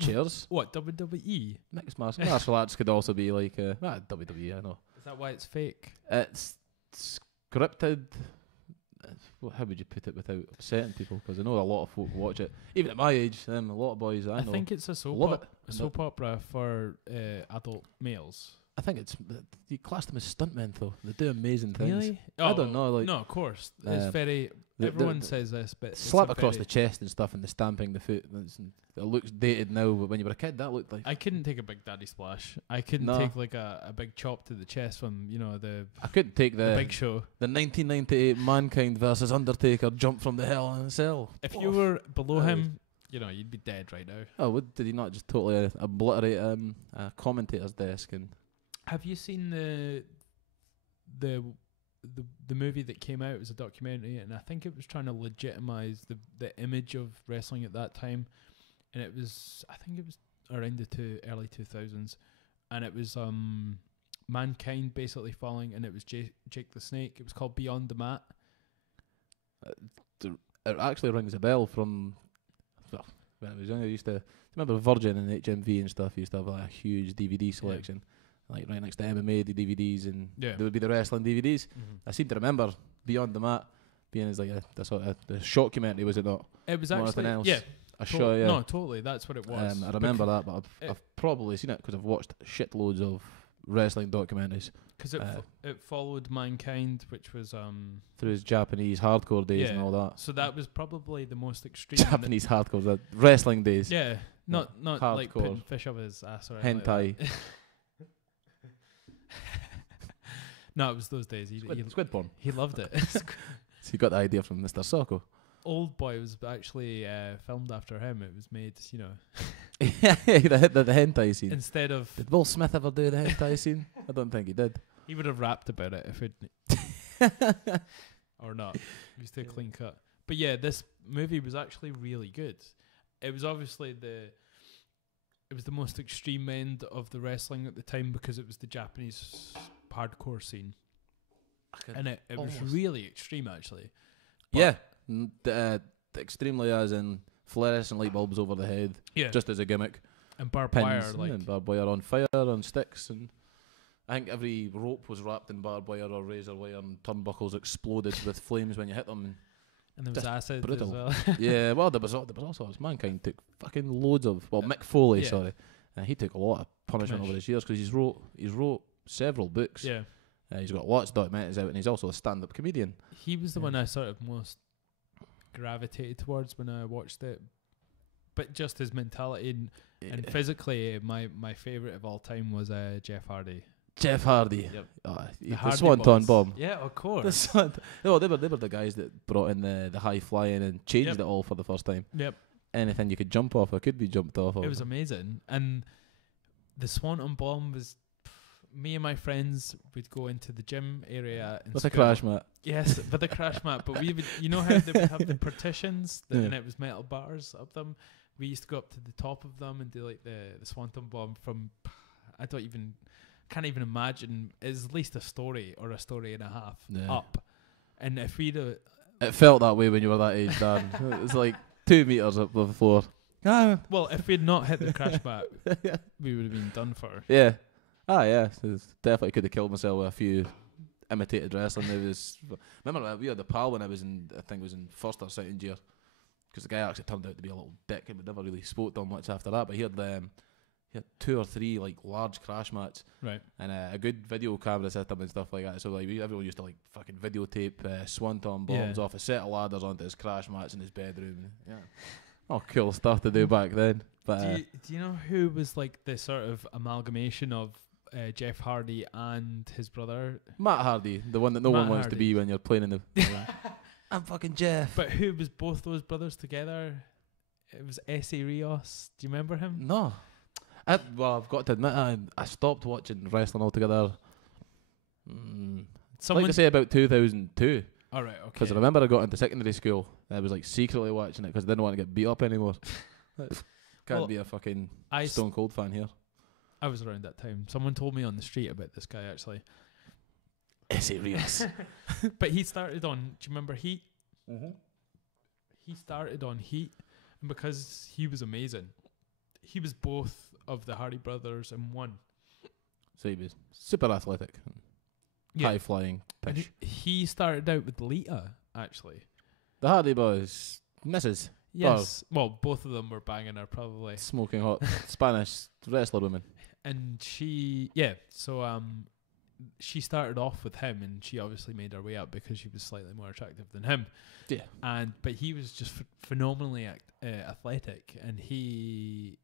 Chairs. What, WWE? Mixed martial arts could also be like WWE. I know. Is that why it's fake? It's scripted. How would you put it without upsetting people? Because I know a lot of folk watch it. Even at my age, a lot of boys I know. I think it's a love soap opera for adult males. I think you class them as stuntmen though. They do amazing things. Really? I don't know. Like, no, of course. It's very. Everyone says this, but slap across the chest and stuff, and the stamping the foot. It looks dated now, but when you were a kid, that looked like. I couldn't take a big daddy splash. I couldn't take like a big chop to the chest from I couldn't take the Big Show. The 1998 Mankind versus Undertaker jump from the Hell in a Cell. If you were below him, you'd be dead right now. Oh, did he not just totally obliterate a commentator's desk? And have you seen the movie that came out? It was a documentary, and I think it was trying to legitimize the image of wrestling at that time. And I think it was around the early 2000s, and it was Mankind basically falling, and it was Jake the Snake. It was called Beyond the Mat. It actually rings a bell from when I was young. I used to remember Virgin and HMV and stuff. Used to have like a huge DVD selection. Like right next to MMA, the DVDs, and there would be the wrestling DVDs. Mm-hmm. I seem to remember Beyond the Mat being as like the sort of the shockumentary, was it not? It was actually else. A show, yeah. No, totally. That's what it was. I remember that, but I've probably seen it because I've watched shitloads of wrestling documentaries. Because it followed Mankind, which was through his Japanese hardcore days and all that. So that was probably the most extreme. Japanese hardcore, the wrestling days. Yeah, not like putting fish up his ass or anything. Hentai. Like no, it was those days. Squid porn. He loved it. So you got the idea from Mr. Socko. Old Boy was actually filmed after him. It was made, yeah, the hentai scene. Instead of... Did Will Smith ever do the hentai scene? I don't think he did. He would have rapped about it if it... or not. He was too clean cut. But yeah, this movie was actually really good. It was obviously it was the most extreme end of the wrestling at the time because it was the Japanese hardcore scene. And it was really extreme, actually. But extremely as in fluorescent light bulbs over the head, just as a gimmick. And barbed pins, wire, and barbed wire on fire, on sticks, and I think every rope was wrapped in barbed wire or razor wire, and turnbuckles exploded with flames when you hit them. And there was acid brutal. as well. Yeah, well, there was also Mankind took fucking loads of Mick Foley, sorry, he took a lot of punishment over his years because he's wrote several books. Yeah, he's got lots of documentaries out, and he's also a stand-up comedian. He was the one I sort of most gravitated towards when I watched it, but just his mentality and physically, my favorite of all time was Jeff Hardy. Jeff Hardy. Yep. The Swanton Bomb. Yeah, of course. They were the guys that brought in the high flying and changed it all for the first time. Yep. Anything you could jump off or could be jumped off of. It was amazing. And the Swanton Bomb was... Me and my friends would go into the gym area with a crash mat. Yes, with a crash mat. But we would, how they would have the partitions and it was metal bars up them. We used to go up to the top of them and do like the Swanton Bomb from... Can't even imagine. It's at least a story or a story and a half up. And if we'd it felt that way when you were that age, Dan. It was like 2 meters up the floor. Well, if we'd not hit the crash mat, we would have been done for. Yeah. Yeah. So definitely could have killed myself with a few imitated wrestling. Remember we had a pal when I think it was in first or second year, because the guy actually turned out to be a little dick and we never really spoke to him much after that. But he had 2 or 3 like large crash mats, right, and a good video camera system and stuff like that. So like everyone used to like fucking videotape Swanton bombs off a set of ladders onto his crash mats in his bedroom. Yeah, cool stuff to do back then. But do you know who was like the sort of amalgamation of Jeff Hardy and his brother? Matt Hardy, the one that no one wants to be when you're playing in the. I'm fucking Jeff. But who was both those brothers together? It was Esse Rios. Do you remember him? No. I've got to admit, I stopped watching wrestling altogether. Like I say, about 2002. All right, okay. Because I remember I got into secondary school, and I was like secretly watching it because I didn't want to get beat up anymore. Can't be a fucking Stone Cold fan here. I was around that time. Someone told me on the street about this guy, actually. Ese Rios. But he started on. Do you remember Heat? Mm-hmm. He started on Heat, and because he was amazing, he was both of the Hardy brothers in one. So he was super athletic, high flying. And he started out with Lita, actually. The Hardy Boys, Mrs. Yes. Well, both of them were banging her, probably. Smoking hot Spanish wrestler woman. And she started off with him, and she obviously made her way up because she was slightly more attractive than him. Yeah. But he was just phenomenally athletic, and he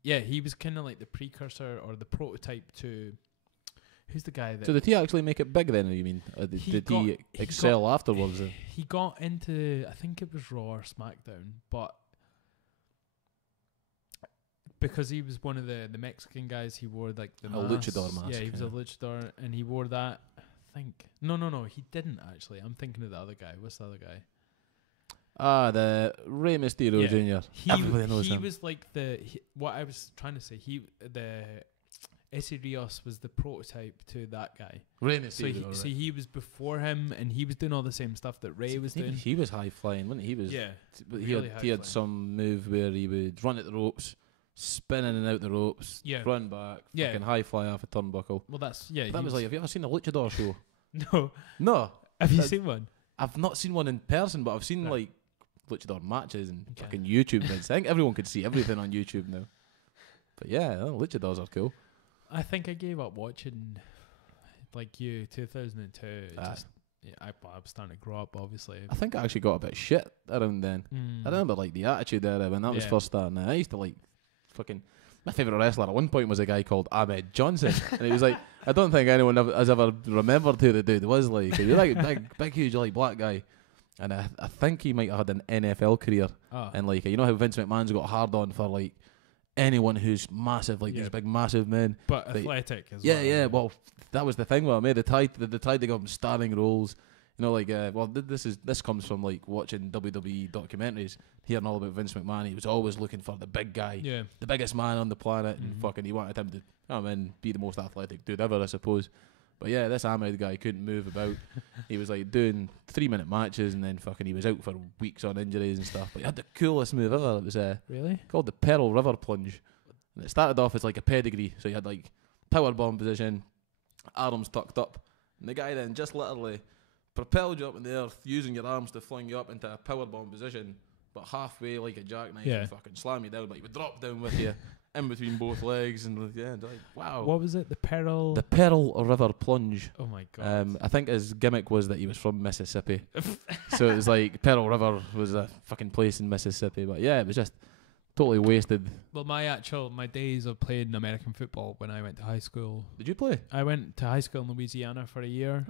was kind of like the precursor or the prototype to. Who's the guy that... So did he actually make it big then, you mean? Did he excel afterwards? He got into, I think it was Raw or SmackDown, but because he was one of the Mexican guys, he wore like the luchador mask. Yeah, he was a luchador, and he wore that, I think. No, he didn't actually. I'm thinking of the other guy. What's the other guy? The Rey Mysterio Jr. Everybody knows him. He was like what I was trying to say. Ese Rios was the prototype to that guy. Rey Mysterio. So he was before him, and he was doing all the same stuff that Rey was doing. He was high flying, wasn't he? He was. Yeah. He had some move where he would run at the ropes, spin in and out the ropes, run back, fucking high fly off a turnbuckle. Well, that's That was like, have you ever seen a luchador show? No. Have you seen one? I've not seen one in person, but I've seen like luchador matches and fucking YouTube vids. I think everyone could see everything on YouTube now. But yeah, luchadors are cool. I think I gave up watching, like you, 2002. I was starting to grow up, obviously. I think I actually got a bit shit around then. I remember like the Attitude Era when that was first starting. I used to like fucking... My favourite wrestler at one point was a guy called Ahmed Johnson. And he was like... I don't think anyone has ever remembered who the dude was like. He was like big, huge, like black guy. And I think he might have had an NFL career. And like, you know how Vince McMahon's got hard on for like anyone who's massive, like these big massive men, but athletic as well. Yeah. Well, that was the thing. Well, they tried to give him starring roles. You know, like this comes from like watching WWE documentaries, hearing all about Vince McMahon. He was always looking for the big guy, the biggest man on the planet, and fucking he wanted him to come in, be the most athletic dude ever, I suppose. But yeah, this Ahmed guy couldn't move about. He was like doing 3-minute matches, and then fucking he was out for weeks on injuries and stuff. But he had the coolest move ever. It was really called the Pearl River Plunge. And it started off as like a pedigree. So you had like powerbomb position, arms tucked up. And the guy then just literally propelled you up in the earth using your arms to fling you up into a powerbomb position, but halfway like a jackknife and fucking slam you down. Like he would drop down with you in between both legs, and like, wow. What was it? The Pearl River Plunge. Oh my god. I think his gimmick was that he was from Mississippi. So it was like Pearl River was a fucking place in Mississippi. But yeah, it was just totally wasted. Well, my days of playing American football when I went to high school. Did you play? I went to high school in Louisiana for a year,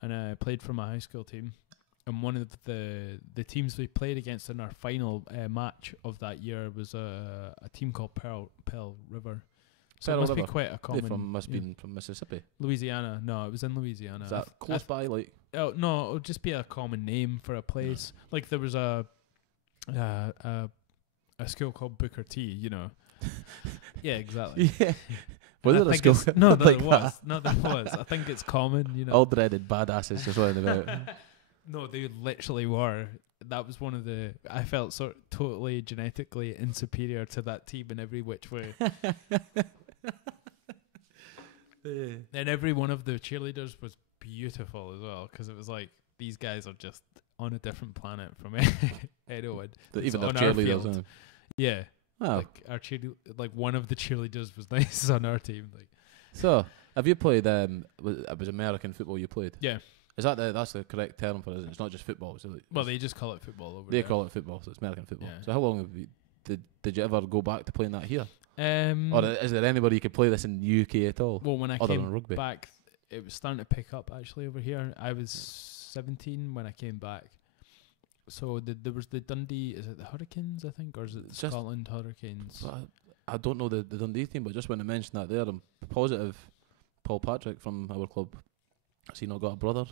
and I played for my high school team. And one of the teams we played against in our final match of that year was a team called Pearl River. So Pearl it must River. Be quite a common... must be from Mississippi. Louisiana. No, it was in Louisiana. Is that close by? Like? Oh, no, it would just be a common name for a place. Like there was a school called Booker T, you know. Yeah, exactly. Yeah. Was it a school? No, there was. No, there was. I think it's common, you know. All dreaded badasses just running about. No, they literally were. That was one of the... I felt totally genetically insuperior to that team in every which way. And every one of the cheerleaders was beautiful as well, because it was like, these guys are just on a different planet from anyone. Even their cheerleaders. Yeah. Oh. Like like one of the cheerleaders was nice on our team. Like, so have you played? It was American football you played. Yeah. Is that that's the correct term for it? Isn't it? It's not just football. So well, they just call it football over there. They call it football, so it's American football. Yeah. So how long did you ever go back to playing that here? Or is there anybody who could play this in the UK at all? Well, when I came back, it was starting to pick up actually over here. I was 17 when I came back. So there was the Dundee, is it the Hurricanes, I think, or is it the Scotland Hurricanes? I don't know the Dundee team, but just when I mentioned that there, I'm positive Paul Patrick from our club, has he not got a brother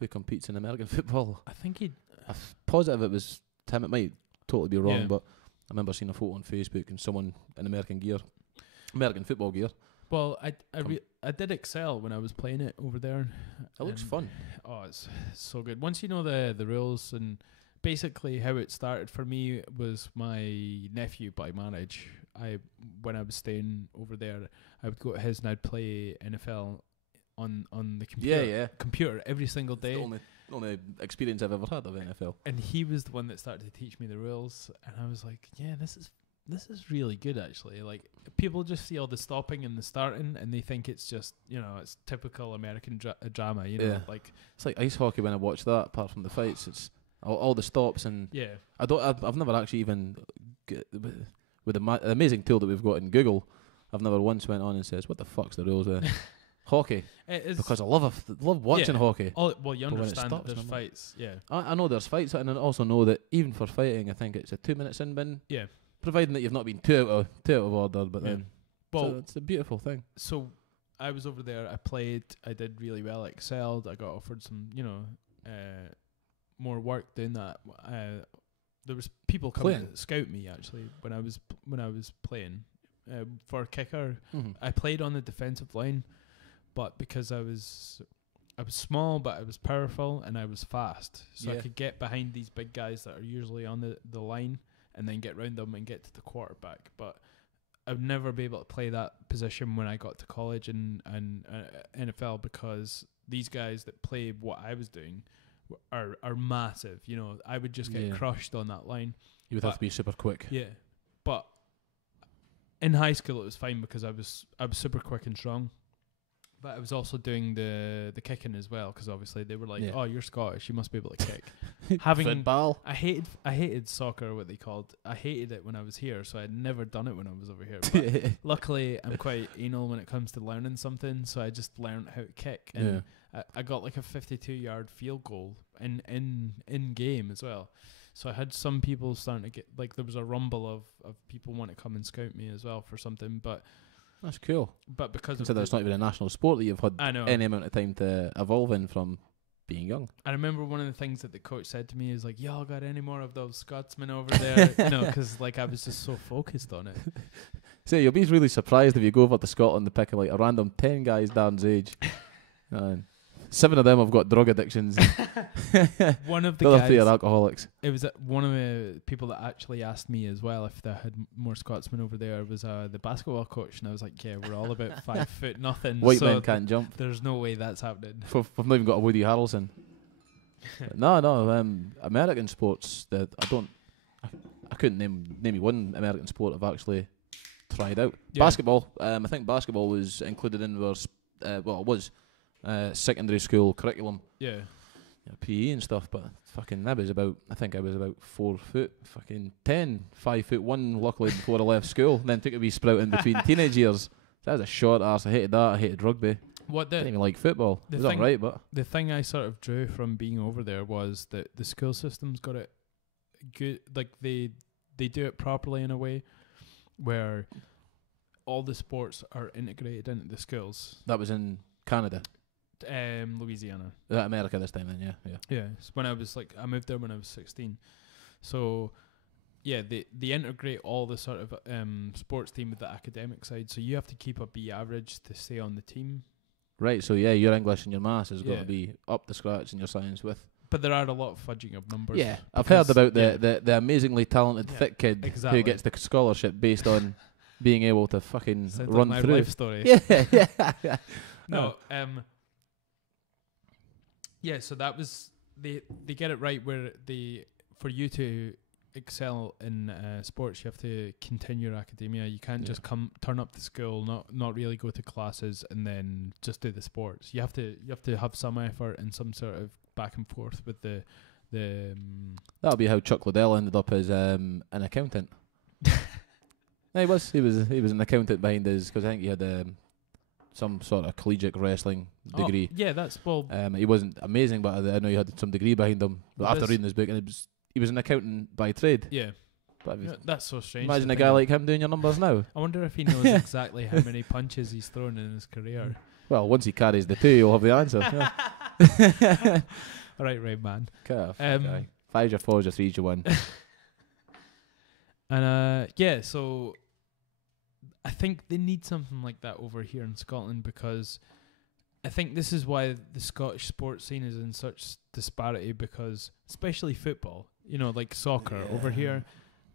who competes in American football? I think I'm positive it was Tim. It might totally be wrong, but I remember seeing a photo on Facebook and someone in American football gear. Well, did excel when I was playing it over there. It looks fun. Oh, it's so good. Once you know the rules, and basically how it started for me was my nephew by marriage. When I was staying over there, I would go to his and I'd play NFL on the computer. Computer every single day. It's the only experience I've ever had of NFL. And he was the one that started to teach me the rules, and I was like, yeah, this is really good actually. Like, people just see all the stopping and the starting and they think it's just, it's typical American drama, like it's like ice hockey when I watch that. Apart from the fights, it's all the stops, and I've never actually even with the amazing tool that we've got in Google, I've never once went on and says, what the fuck's the rules of hockey? Because I love watching hockey. You understand that there's fights. Yeah, I know there's fights, and I also know that even for fighting, I think it's a 2 minute sin bin. Yeah, providing that you've not been too out of order. But then, so it's a beautiful thing. So I was over there. I played. I did really well. I excelled. I got offered some, more work doing that. There was people coming to scout me actually when I was playing for kicker. Mm-hmm. I played on the defensive line. But because I was small, but I was powerful and I was fast, so I could get behind these big guys that are usually on the line, and then get round them and get to the quarterback. But I would never be able to play that position when I got to college and NFL, because these guys that play what I was doing are massive. I would just get crushed on that line. You would have to be super quick. Yeah, but in high school it was fine because I was super quick and strong. But I was also doing the kicking as well, because obviously they were like, "Oh, you're Scottish, you must be able to kick." Football. I hated soccer, what they called. I hated it when I was here, so I'd never done it when I was over here. But luckily, I'm quite anal when it comes to learning something, so I just learned how to kick, and I got like a 52-yard field goal in game as well. So I had some people starting to get, like, there was a rumble of people want to come and scout me as well for something, but. That's cool. But because consider it's not even a national sport that you've had any amount of time to evolve in from being young. I remember one of the things that the coach said to me is like, "Y'all got any more of those Scotsmen over there?" Because like I was just so focused on it. So you'll be really surprised if you go over to Scotland to pick like a random 10 guys Darren's age. 7 of them have got drug addictions. One of the other guys, 3 are alcoholics. It was one of the people that actually asked me as well if they had more Scotsmen over there was the basketball coach, and I was like, yeah, we're all about 5 foot nothing. White men can't jump. There's no way that's happening. We've not even got a Woody Harrelson. No. American sports that I couldn't name you one American sport I've actually tried out. Yeah. Basketball. I think basketball was included in our it was. Secondary school curriculum. Yeah. PE and stuff, but fucking I think I was about 4 foot, fucking 5'1", luckily before I left school. And then took a wee sprout in between teenage years. That was a short arse. I hated that. I hated rugby. Didn't even like football. It was alright, but the thing I sort of drew from being over there was that the school system's got it good. Like they do it properly in a way where all the sports are integrated into the schools. That was in Canada. Louisiana. America this time then, yeah. Yeah, when I was I moved there when I was 16. So, yeah, they integrate all the sort of sports team with the academic side. So you have to keep a B average to stay on the team. Right, so yeah, your English and your maths has got to be up to scratch, and your science with. But there are a lot of fudging of numbers. Yeah, I've heard about the amazingly talented thick kid who gets the scholarship based on being able to fucking sounds run like my through. Life story. Yeah. No, yeah, so that was they get it right where for you to excel in sports, you have to continue your academia. You can't just turn up to school, not really go to classes, and then just do the sports. You have to have some effort and some sort of back and forth with the. That'll be how Chuck Liddell ended up as an accountant. He was an accountant behind his, because I think he had some sort of collegiate wrestling degree. Yeah, that's well. He wasn't amazing, but I know he had some degree behind him. But after reading his book, and he was an accountant by trade. Yeah, but that's so strange. Imagine a guy like him doing your numbers now. I wonder if he knows exactly how many punches he's thrown in his career. Well, once he carries the 2, you'll have the answer. All right, man. Cut off. 5's your 4's your 3's your 1. And so I think they need something like that over here in Scotland, because I think this is why the Scottish sports scene is in such disparity, because especially football, like soccer over here,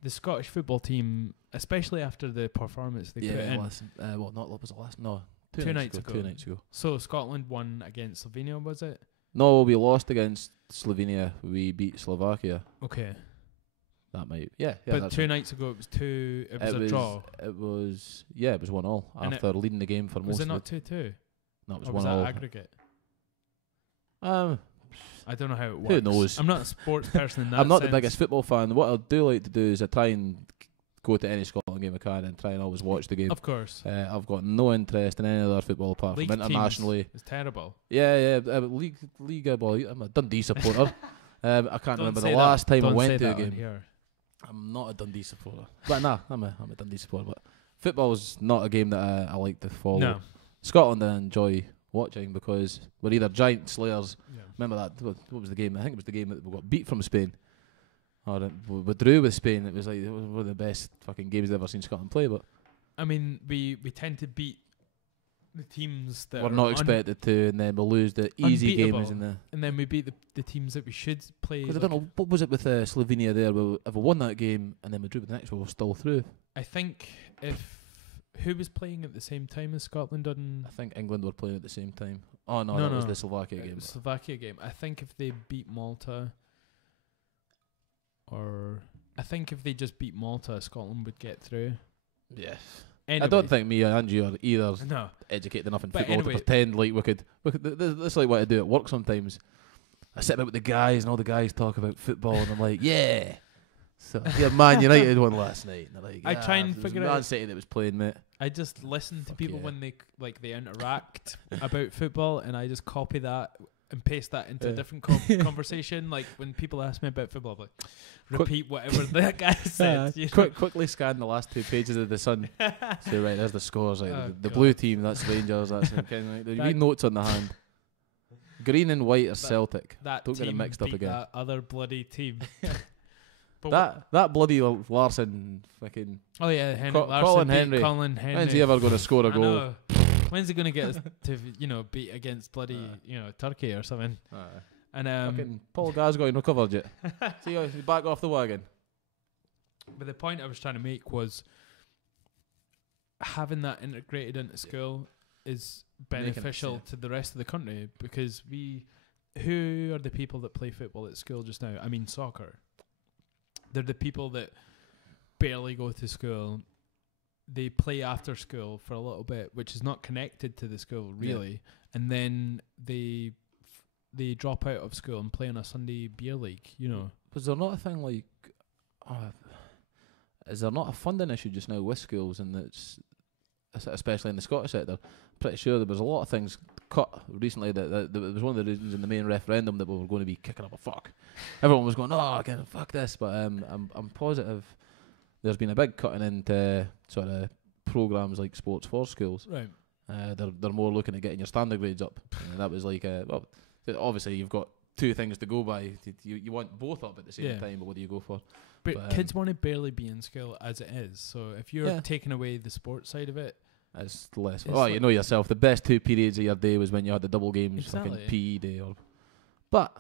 the Scottish football team, especially after the performance they put in. What was the last? No, 2 nights ago. 2 nights ago. So Scotland won against Slovenia, was it? No, we lost against Slovenia. We beat Slovakia. Okay. That might, yeah. But 2 nights ago it was a draw. It was 1-1 after leading the game for most of it. Was it not 2-2? No, it was 1-1. Was that aggregate? I don't know how it works. Who knows? I'm not a sports person in that I'm not sense. the biggest football fan. What I do like to do is I try and go to any Scotland game I can and try and always watch the game. Of course. I've got no interest in any other football apart League from internationally. It's terrible. Yeah. League ball. I'm a Dundee supporter. I can't remember the last time I went to a game. Here. I'm not a Dundee supporter. But nah, I'm a Dundee supporter. But football's not a game that I like to follow. No. Scotland I enjoy watching because we're either giant slayers. Yeah. Remember that? What was the game? I think it was the game that we got beat from Spain. Or we drew with Spain. It was like one of the best fucking games I've ever seen Scotland play. But I mean, we tend to beat the teams that we're not expected to, and then we'll lose the easy games and then we beat the teams that we should play. Because I don't know, what was it with Slovenia there? If we won that game and then we drew with the next one, we're still through. I think who was playing at the same time as Scotland I think England were playing at the same time. Oh no, that was the Slovakia game. Slovakia game. I think if they beat Malta, or I think if they just beat Malta, Scotland would get through. Yes. Anyways. I don't think me and you are either no. educated enough in football to pretend like we could. This is like what I do at work sometimes. I sit about with the guys and all the guys talk about football and I'm like, yeah. So yeah, Man United won last night. And like, I try and figure out. Man City that was playing, mate. I just listen to people when they interact about football, and I just copy that and paste that into a different conversation. Like when people ask me about football, I'm like repeat whatever that guy said. Quickly scan the last 2 pages of the Sun. So right, there's the scores. Like the blue team, that's Rangers. That's kind of like the notes on the hand. Green and white are Celtic. Don't get it mixed up again. That other bloody team. That bloody Larson fucking. Oh yeah, Colin Henry. When's he ever going to score a goal? When's he going to get us to beat against bloody Turkey or something? And fucking Paul Gascoigne recovered yet. See, he's back off the wagon. But the point I was trying to make was having that integrated into school is beneficial to the rest of the country, because who are the people that play football at school just now? I mean, soccer. They're the people that barely go to school. They play after school for a little bit, which is not connected to the school really, and then they drop out of school and play in a Sunday beer league. Was there not a thing like? Is there not a funding issue just now with schools, and that's especially in the Scottish sector? Pretty sure there was a lot of things cut recently that was one of the reasons in the main referendum that we were going to be kicking up a fuck. Everyone was going, again, fuck this, but I'm positive there's been a big cutting into sort of programs like Sports for Schools. Right. They're more looking at getting your standard grades up. And that was like, obviously you've got 2 things to go by. You want both up at the same time, but what do you go for? But kids want to barely be in school as it is. So if you're taking away the sports side of it, it's less. You know yourself. The best 2 periods of your day was when you had the double games, exactly. fucking PE day. But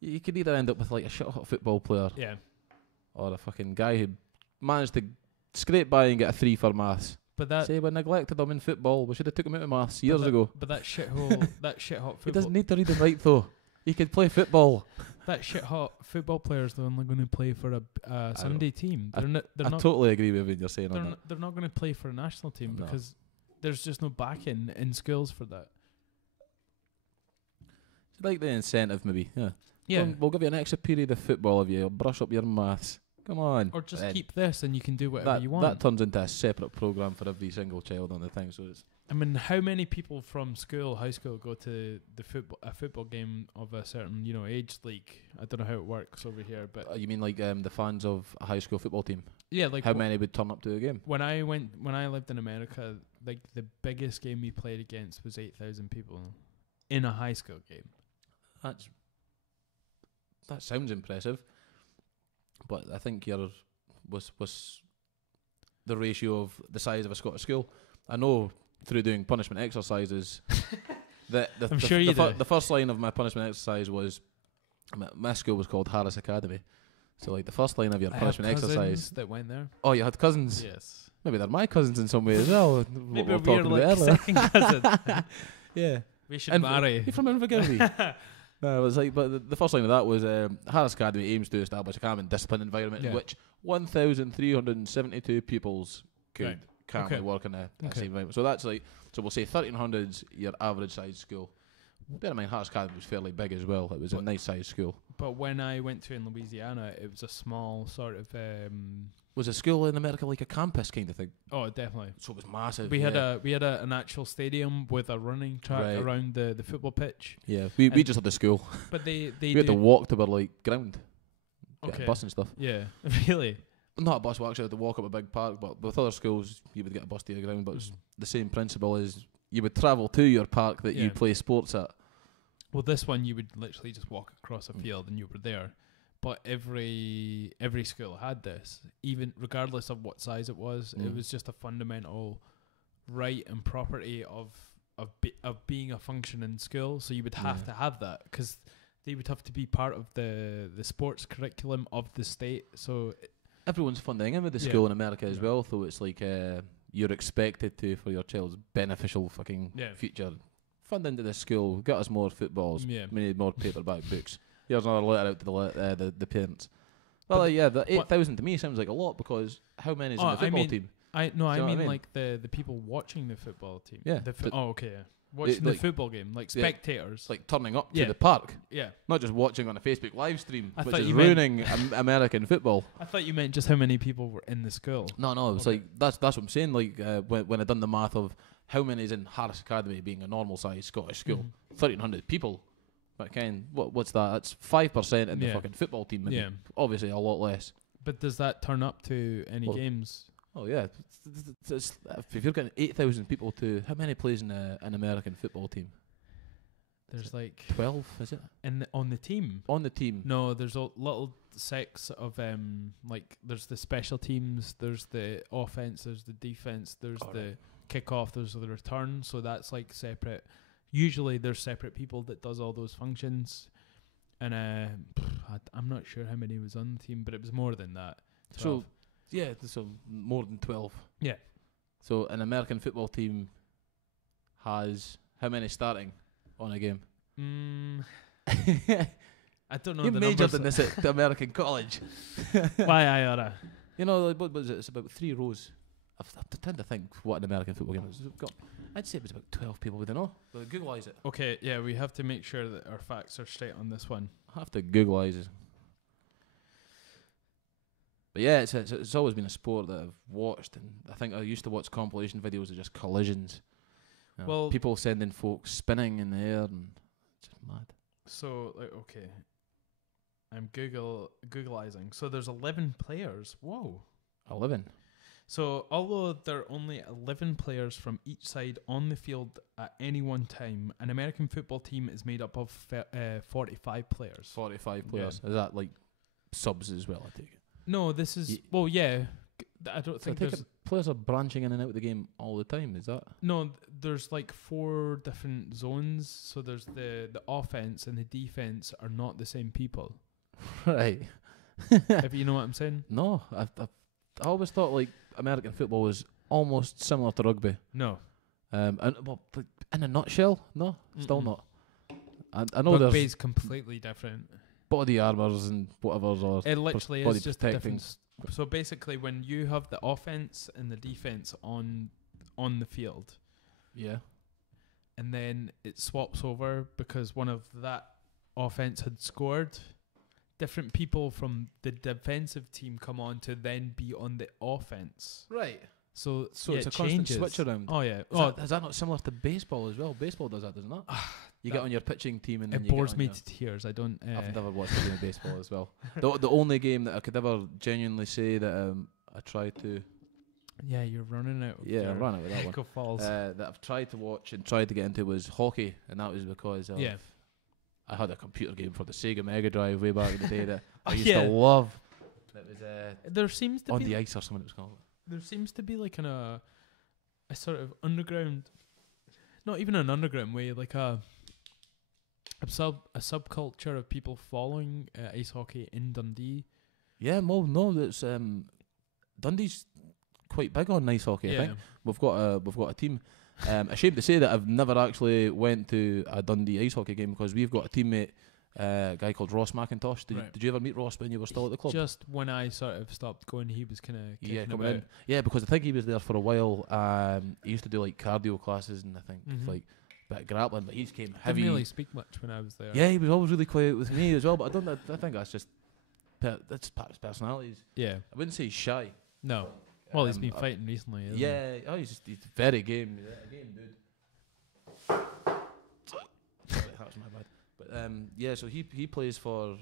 you could either end up with like a shit hot football player, or a fucking guy who managed to scrape by and get a 3 for maths. But say we neglected him in football. We should have took him out of maths years ago. But that shithole, that shit hot football. He doesn't need to read and write though. He could play football. That shit hot football player's the only going to play for a Sunday team. I totally agree with you. You're saying on that. They're not going to play for a national team because there's just no backing in schools for that. It's like the incentive, maybe. Yeah. We'll give you an extra period of football if you brush up your maths. Come on. Or just keep this and you can do whatever you want. That turns into a separate programme for every single child on the thing. So it's. I mean, how many people from high school, go to a football game of a certain, age league? I don't know how it works over here, but you mean like the fans of a high school football team? Yeah, like how many would turn up to a game? When I lived in America, like the biggest game we played against was 8,000 people in a high school game. That sounds impressive, but I think was the ratio of the size of a Scottish school. I know through doing punishment exercises that the first line of my punishment exercise was, my school was called Harris Academy. So like the first line of your punishment exercise that went there. Oh, you had cousins? Yes. Maybe they're my cousins in some way as well. Maybe we're like second cousin. Yeah. We should marry. You're from Invergilby. No, it was like, but the first line of that was Harris Academy aims to establish a calm and disciplined environment in which 1,372 pupils could calmly work in a safe environment. So that's like, so we'll say 1,300's your average size school. Bear in mind, Harris Academy was fairly big as well. It was a nice size school. But when I went to in Louisiana, it was a small sort of. Was a school in America like a campus kind of thing? Oh, definitely. So it was massive. We had an actual stadium with a running track around the football pitch. Yeah, we just had the school. But they we had to walk to our like ground. Get a bus and stuff. Yeah, really. Not a bus. We actually had to walk up a big park. But with other schools, you would get a bus to your ground. But it's the same principle as you would travel to your park that you play sports at. Well, this one you would literally just walk across a field and you were there. But every school had this, even regardless of what size it was. It was just a fundamental right and property of being a functioning school. So you would have to have that because they would have to be part of the sports curriculum of the state. So everyone's funding in with the school in America as well. So it's like you're expected to, for your child's beneficial fucking future, fund into the school, get us more footballs, we need more paperback books. Here's another letter out to the parents. Well, the 8,000 to me sounds like a lot because how many is in the football team? I mean like the people watching the football team. Yeah. Watching the football game, like spectators. Like turning up to the park. Yeah. Not just watching on a Facebook live stream, which is ruining American football. I thought you meant just how many people were in the school. No, it was like, that's what I'm saying. Like when I done the math of how many is in Harris Academy being a normal size Scottish school, 1,300 people. But what's that? That's 5% in the fucking football team. And obviously a lot less. But does that turn up to any games? Oh yeah. If you're getting 8,000 people to, how many plays in an American football team? There's like 12, is it? On the team? On the team. No, there's a little sects of like there's the special teams, there's the offense, there's the defense, there's the kickoff, there's the return. So that's like separate. Usually there's separate people that does all those functions, and I'm not sure how many was on the team, but it was more than that. 12. So more than 12. Yeah. So an American football team has how many starting on a game? I don't know. You majored in this at the American college. Why I oughta? You know, like, what was it? It's about 3 rows. I tend to think what an American football game is. I'd say it was about 12 people. We don't know. But Googleize it. Okay, yeah, we have to make sure that our facts are straight on this one. I have to Googleize it. But yeah, it's always been a sport that I've watched, and I think I used to watch compilation videos of just collisions. You know, well, people sending folks spinning in the air, and it's just mad. So, like, okay, I'm Googleizing. So there's 11 players. Whoa. 11. So, although there are only 11 players from each side on the field at any one time, an American football team is made up of 45 players. 45 players. Yeah. Is that like subs as well, I take it? No, this is... Well, yeah. I don't think there's... Players are branching in and out of the game all the time, is that? No, there's like 4 different zones. So there's the offense and the defense are not the same people. Right. If you know what I'm saying? No, I always thought like American football was almost similar to rugby. No. And well, in a nutshell, no, still not. I know rugby's completely different. Body armors and whatever. Or it literally is just a different. So basically, when you have the offense and the defense on the field, and then it swaps over because one of that offense had scored. Different people from the defensive team come on to then be on the offense. Right. So it's a constant switch around. Oh yeah. Is that not similar to baseball as well? Baseball does that, doesn't it? You get on your pitching team and then it bores me to tears. I don't. I've never watched a game of baseball as well. The only game that I could ever genuinely say that I tried to. Yeah, you're running out. I ran out with that one. Falls. That I've tried to watch and tried to get into was hockey, and that was because I had a computer game for the Sega Mega Drive way back in the day that I used to love. That was there seems to on be the ice or something it was called. there seems to be like a sort of underground, not even an underground way, like a subculture of people following ice hockey in Dundee. Yeah, well, no, that's Dundee's quite big on ice hockey. I think we've got a team. Ashamed to say that I've never actually went to a Dundee ice hockey game because we've got a teammate, a guy called Ross McIntosh. Did you ever meet Ross when you were still at the club? Just when I sort of stopped going, he was kind of coming in. Yeah, because I think he was there for a while. He used to do like cardio classes and I think like a bit of grappling, but he's came heavy. Didn't really speak much when I was there. Yeah, he was always really quiet with me as well. But I think that's just that's part of his personality. Yeah, I wouldn't say he's shy. No. Well, he's been fighting recently, isn't he? Oh, he's very game. He's a game dude. Sorry, that was my bad. But so he plays for.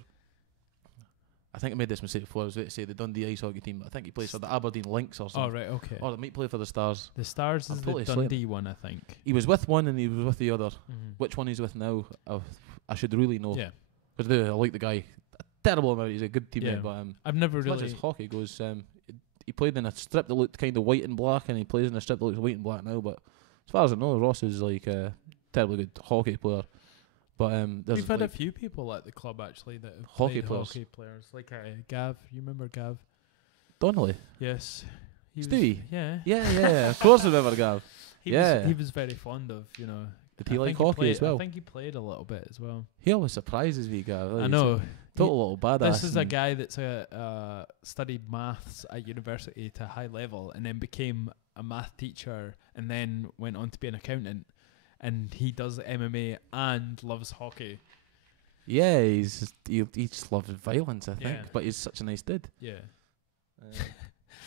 I think I made this mistake before. I was going to say the Dundee ice hockey team. I think he plays for the Aberdeen Lynx or something. Oh right, okay. Or he might play for the Stars. The Stars is the Dundee one, I think. He was with one and he was with the other. Which one he's with now? I should really know. Yeah. Because I like the guy a terrible amount. He's a good teammate, but I've never as really. much as hockey goes, he played in a strip that looked kind of white and black, and he plays in a strip that looks white and black now. But as far as I know, Ross is like a terribly good hockey player. But we've had a few people at the club actually that have hockey players, like Gav. You remember Gav? Donnelly. Yes. Stevie. Yeah. Of course, I remember Gav. He was very fond of Did he like hockey as well? I think he played a little bit as well. He always surprises me, Gav. I know. Total little badass. This is a guy that's studied maths at university to high level and then became a math teacher and then went on to be an accountant. And he does MMA and loves hockey. Yeah, he just loves violence, I think. Yeah. But he's such a nice dude. Yeah.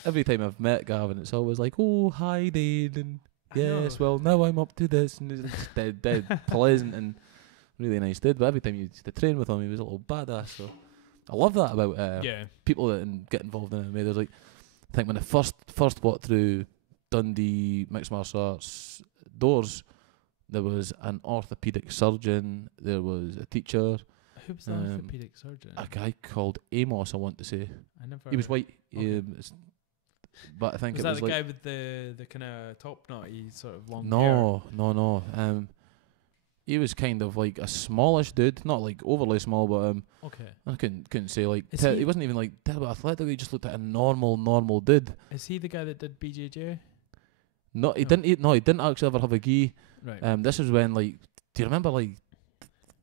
Every time I've met Gavin, it's always like, "Oh, hi, Dane," and yes, well, now I'm up to this, and he's just dead pleasant and really nice dude. But every time you used to train with him, he was a little badass. So I love that about people that get involved in MMA. There's like, I think when I first walked through Dundee mixed martial arts doors, there was an orthopedic surgeon, there was a teacher. Who was the orthopedic surgeon? A guy called Amos, I want to say. He was white. Okay. But I think was it was the like guy with the kind of top knotty sort of long hair? No. He was kind of like a smallish dude, not like overly small, but okay. I couldn't say like he wasn't even like terrible athletic. He just looked like a normal dude. Is he the guy that did BJJ? No, he didn't. He didn't actually ever have a gi. Right. This was when like, do you remember like,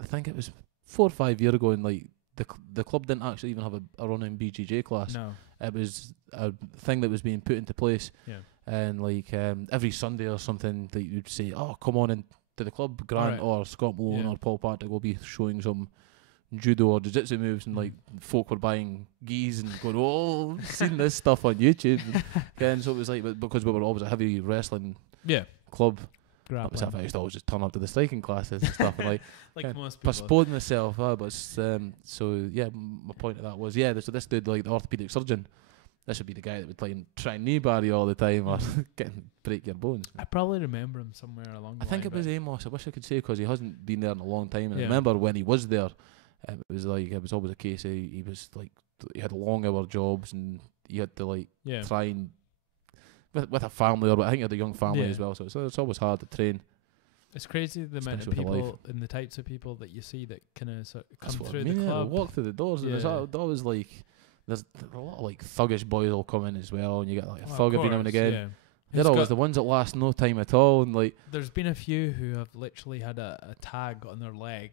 I think it was 4 or 5 years ago, and like the club didn't actually even have a running BJJ class. No. It was a thing that was being put into place. Yeah. And like every Sunday or something, that you'd say, "Oh, come on in to the club, Grant or Scott Malone or Paul Patrick will be showing some judo or jiu-jitsu moves," and like folk were buying gis and going, "Oh, I've seen this stuff on YouTube." And so it was like, but because we were always a heavy wrestling club, I used to always just turn up to the striking classes and stuff, and like most people. Postpone myself. But so yeah, my point of that was so this dude, like the orthopedic surgeon, this would be the guy that would try and knee bar you all the time or break your bones. I probably remember him somewhere along the line. I think it was Amos. I wish I could say because he hasn't been there in a long time. And I remember when he was there, it was always a case of he was like he had long hour jobs and he had to try and with a family, or I think he had a young family as well. So it's always hard to train. It's crazy the amount of people and the types of people that you see that kind of come through the club. Walk through the doors, and there's always there's a lot of thuggish boys will come in as well, and you get a thug every now and again. Yeah. They're always the ones that last no time at all, and there's been a few who have literally had a tag on their leg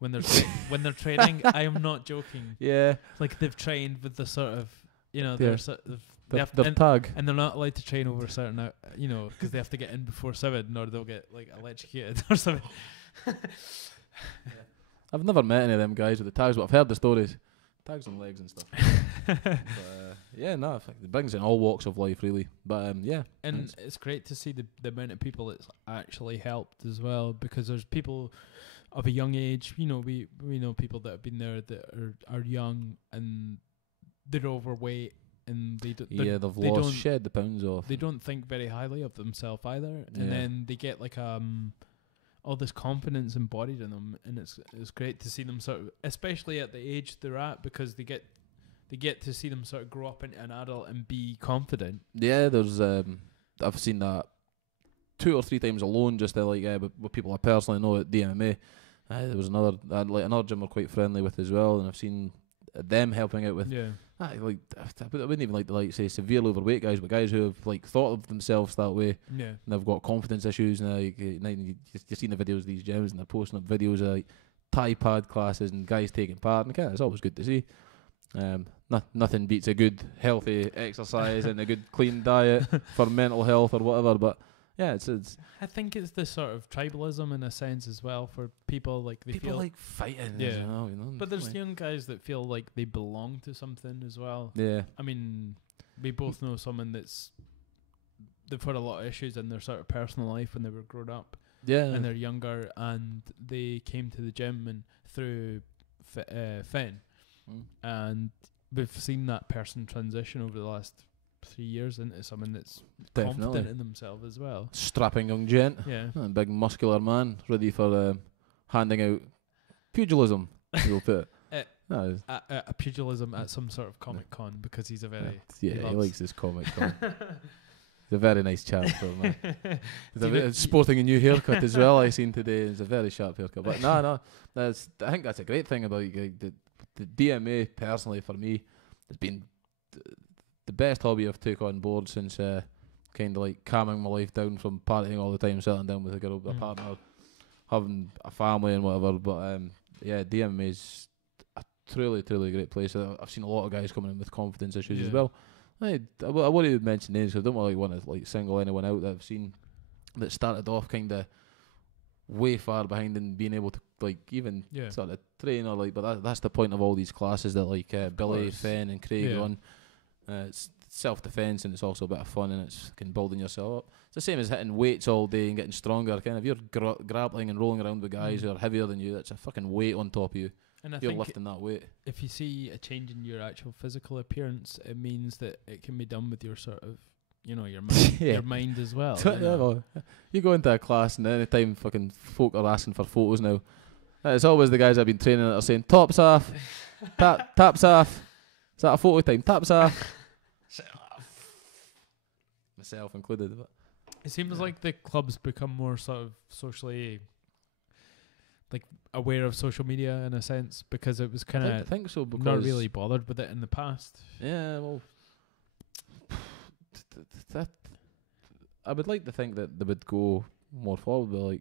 when they're when they're training. I am not joking. Yeah, they've trained with the sort of their tag, and they're not allowed to train over a certain because they have to get in before 7 or they'll get electrocuted or something. I've never met any of them guys with the tags, but I've heard the stories. Tags on legs and stuff. But, I think it brings in all walks of life, really. But and it's great to see the amount of people it's actually helped as well, because there's people of a young age. We know people that have been there that are young and they're overweight and they've shed the pounds off. They don't think very highly of themselves either, and then they get all this confidence embodied in them, and it's great to see them sort of, especially at the age they're at, because they they get to see them sort of grow up into an adult and be confident. Yeah, there's I've seen that 2 or 3 times alone, just with people I personally know at DMMA. There was another gym we're quite friendly with as well, and I've seen them helping out with. Yeah. I wouldn't even like to say severely overweight guys, but guys who have thought of themselves that way. Yeah. And they've got confidence issues, and you're seeing the videos of these gyms, and they're posting up videos of Thai pad classes and guys taking part, and it's always good to see. Nothing beats a good healthy exercise and a good clean diet for mental health or whatever. But yeah, it's. I think it's the sort of tribalism in a sense as well for people, like they people feel like fighting. Yeah, as well, you know. But there's young guys that feel like they belong to something as well. Yeah. I mean, we both know someone they've had a lot of issues in their sort of personal life when they were growing up. Yeah. And they're younger, and they came to the gym and through Fen, and we've seen that person transition over the last 3 years into someone that's confident in themselves as well. Strapping young gent. Yeah. A big muscular man ready for handing out pugilism. You'll put a pugilism at some sort of Comic Con because he's a very he likes this Comic Con. He's a very nice chap, man. He's sporting a new haircut as well. I seen today. It's a very sharp haircut. But no, I think that's a great thing about the DMA. Personally, for me, has been the best hobby I've took on board since kind of like calming my life down from partying all the time, settling down with a girl, a partner, having a family and whatever. But DMA is a truly great place. I've seen a lot of guys coming in with confidence issues as well. I wouldn't even mention names, because I don't want to single anyone out that I've seen that started off kind of way far behind and being able to even sort of train or but that's the point of all these classes that Billy, Fen and Craig run. It's self-defense, and it's also a bit of fun, and it's building yourself up. It's the same as hitting weights all day and getting stronger. If you're grappling and rolling around with guys who are heavier than you, that's a fucking weight on top of you. And you're lifting that weight. If you see a change in your actual physical appearance, it means that it can be done with your sort of, your mind, your mind as well. You go into a class, and any time fucking folk are asking for photos now, it's always the guys I've been training that are saying tops off, taps off. Is that a photo time? Taps off. Myself included. But it seems like the club's become more sort of socially aware of social media in a sense, because it was kind of I think so, because not really bothered with it in the past. Yeah, well, I would like to think that they would go more forward with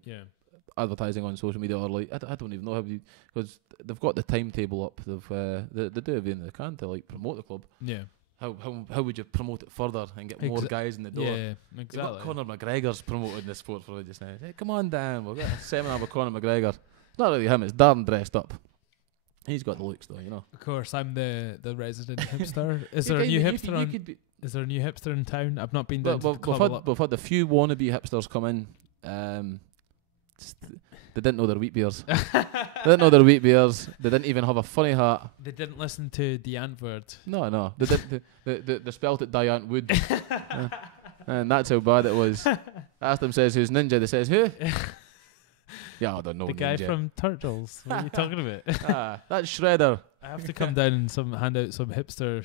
advertising on social media, or I don't even know how because they've got the timetable up. They do everything they can to promote the club. Yeah. How would you promote it further and get more guys in the door? Yeah, exactly. Conor McGregor's promoting the sport for just now. Hey, come on, Dan, we'll get a seminar with Conor McGregor. It's not really him, it's Darren dressed up. He's got the looks though, you know. Of course, I'm the resident hipster. Is there a new hipster Is there a new hipster in town? I've not been down to the club. We've had a few wannabe hipsters come in. They didn't know their wheat beers. They didn't even have a funny hat. They didn't listen to the Ant word. No. They spelled it Diant Wood. And that's how bad it was. I asked them, says who's Ninja? They says who? Yeah, I don't know. The guy from Turtles. What are you talking about? That's Shredder. I have to come down and hand out some hipster,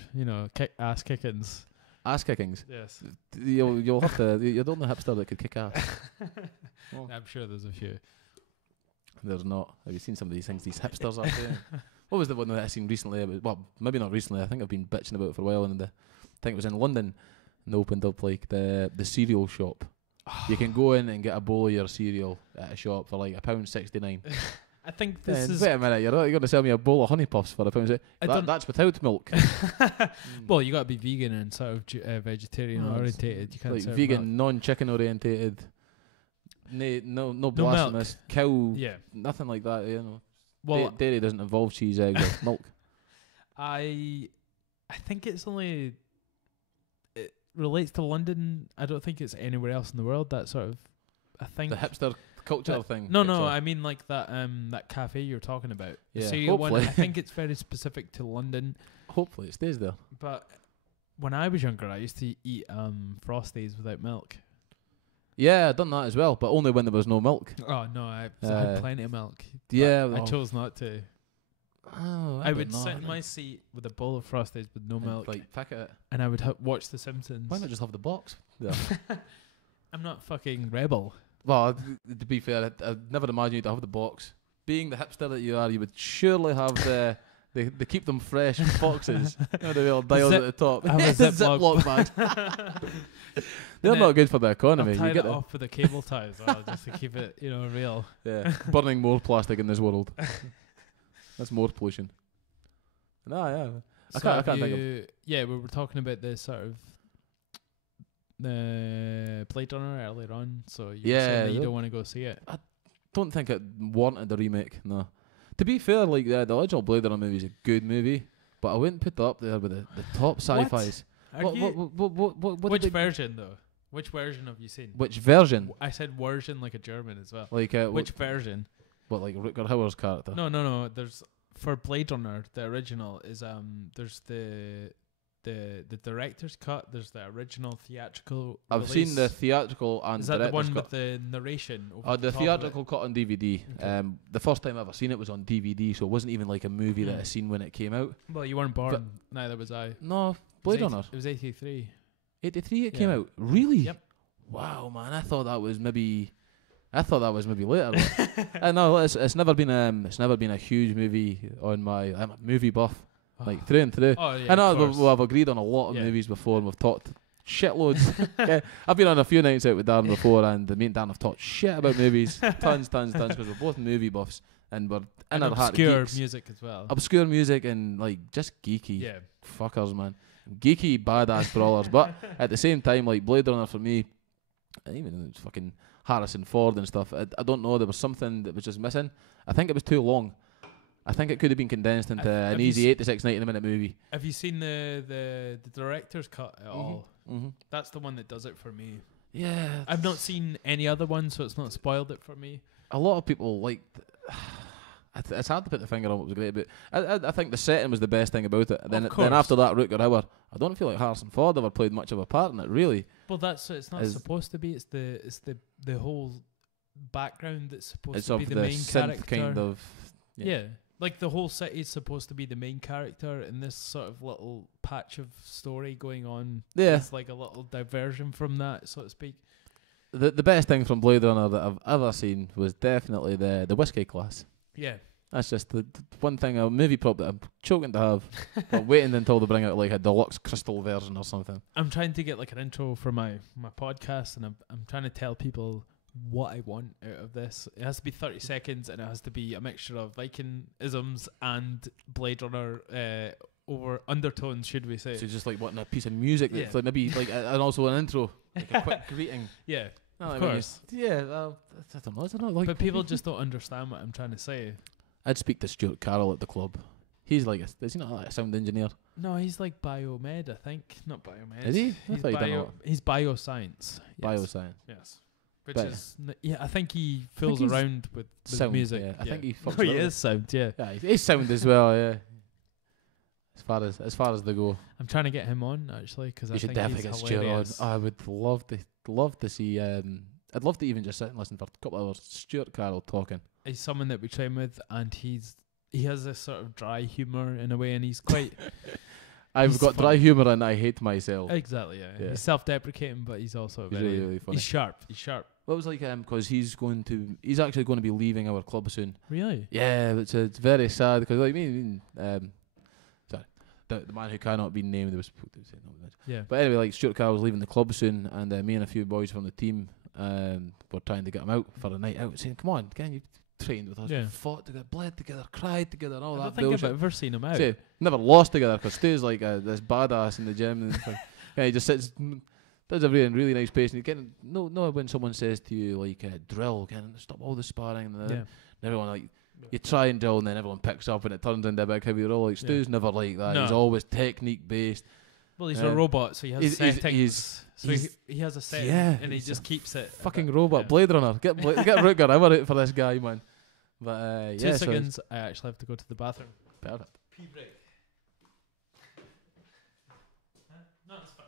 ass kickings. Ass kickings? Yes. You'll have to. You're the only hipster that could kick ass. Well, I'm sure there's a few. There's not. Have you seen some of these things these hipsters are doing? What was the one that I seen recently? Well, maybe not recently. I think I've been bitching about it for a while. And I think it was in London. And they opened up the cereal shop. You can go in and get a bowl of your cereal at a shop for £1.69. I think this is... Wait a minute, you're going to sell me a bowl of honey puffs for £1. That's without milk. Well, you got to be vegan and sort of vegetarian orientated. You can't vegan, non-chicken orientated. No blasphemous cow. Yeah, nothing like that. You know, well, dairy doesn't involve cheese, eggs, or milk. I think it's only. It relates to London. I don't think it's anywhere else in the world. That sort of, I think the hipster culture thing. No, I mean like that cafe you're talking about. Yeah, cereal one. I think it's very specific to London. Hopefully, it stays there. But when I was younger, I used to eat Frosties without milk. Yeah, I've done that as well, but only when there was no milk. Oh no, I had plenty of milk. Yeah, I chose not to. Oh, I would sit in my seat with a bowl of Frosties with no milk, like pick it, and I would watch The Simpsons. Why not just have the box? Yeah. I'm not fucking rebel. Well, to be fair, I'd never imagine you to have the box. Being the hipster that you are, you would surely have they keep them fresh boxes. You know, the little dials at the top. I have a Ziploc bag. They're not good for the economy. I've tied you get it off with a cable tie as well, just to keep it, real. Yeah, burning more plastic in this world. That's more pollution. No, yeah. I can't think of. Yeah, we were talking about the sort of the Blade Runner earlier on, so you were saying that you don't want to go see it. I don't think it wanted a remake. No. To be fair, like the original Blade Runner movie is a good movie, but I wouldn't put it up there with the top sci-fis. What which version though? Which version have you seen? Which version? I said version like a German as well. Like which version? What, like Rutger Hauer's character? No. There's for Blade Runner, the original is there's the director's cut. There's the original theatrical. I've seen the theatrical and is that the one cut. with the narration? The theatrical cut on DVD. Okay. The first time I ever seen it was on DVD, so it wasn't even like a movie that I seen when it came out. Well, you weren't born. Neither was I. No, Blade Runner. It was 83. 83 it came out. Really? Yep. Wow, man! I thought that was maybe later. I know it's never been a huge movie on my. I'm a movie buff. Like through and through. Oh, yeah, I know I've agreed on a lot of movies before, and we've talked shitloads. Yeah, I've been on a few nights out with Darren before, and me and Dan have talked shit about movies, tons, because we're both movie buffs, and we're in our heart obscure geeks. Music as well. Obscure music and like just geeky fuckers, man. Geeky badass brawlers, but at the same time, like Blade Runner for me, even fucking Harrison Ford and stuff. I don't know. There was something that was just missing. I think it was too long. I think it could have been condensed into an easy 8 to 6 90-minute movie. Have you seen the director's cut at all? Mm-hmm. That's the one that does it for me. Yeah. I've not seen any other one, so it's not spoiled it for me. A lot of people like... it's hard to put the finger on what was great about it. I think the setting was the best thing about it. Then after that, Rutger Hauer, I don't feel like Harrison Ford ever played much of a part in it, really. Well, it's not supposed to be. It's the whole background that's supposed to be the main character. Kind of... Yeah. Like the whole city is supposed to be the main character, and this sort of little patch of story going on is like a little diversion from that, so to speak. The best thing from Blade Runner that I've ever seen was definitely the whiskey glass. Yeah. That's just the one thing, a movie prop that I'm choking to have, but waiting until they bring out like a deluxe crystal version or something. I'm trying to get like an intro for my podcast, and I'm trying to tell people what I want out of this. It has to be 30 seconds, and it has to be a mixture of Viking-isms and Blade Runner over undertones, should we say. So just like wanting a piece of music that's like maybe like and also an intro, like a quick greeting. Yeah, of course. I don't know. Like, but people just don't understand what I'm trying to say. I'd speak to Stuart Carroll at the club. He's like, is he not like a sound engineer? No, he's like biomed, I think. Not biomed. Is he? He's bioscience. Bioscience. Yes. Which is, I think he fools around with sound, music. Yeah. I think he fucks he is sound, yeah. Yeah, he's sound as well, yeah. As far as they go. I'm trying to get him on, actually, because I think definitely he's get hilarious. Stuart on. I would love to see, I'd love to even just sit and listen for a couple of hours. Stuart Carroll talking. He's someone that we train with, and he has this sort of dry humour in a way, and he's quite... I've got dry humour and I hate myself. Exactly, yeah. He's self-deprecating, but he's also very... really funny. He's sharp. Well, it was like because he's actually going to be leaving our club soon. Really? Yeah, it's very sad because like sorry, the man who cannot be named was yeah. But anyway, like Stuart Carroll's leaving the club soon, and me and a few boys from the team were trying to get him out for a night out, saying, "Come on, can you train with us? We fought together, bled together, cried together, and all that bullshit." I don't think I've ever seen him out. Never lost together because Stu's like this badass in the gym, and he just sits. Does a really nice pace, and you get when someone says to you like drill, stop all the sparring, and everyone like you try and drill, and then everyone picks up, and it turns into a big heavy roll. Like Stu's never like that. No. He's always technique based. Well, he's a robot, so he has settings. He has a setting, and he just keeps it. Fucking robot, yeah. Blade Runner. Get Rutger Hauer out for this guy, man. But 2 seconds. I actually have to go to the bathroom. Perfect. Pee break. No, it's fine.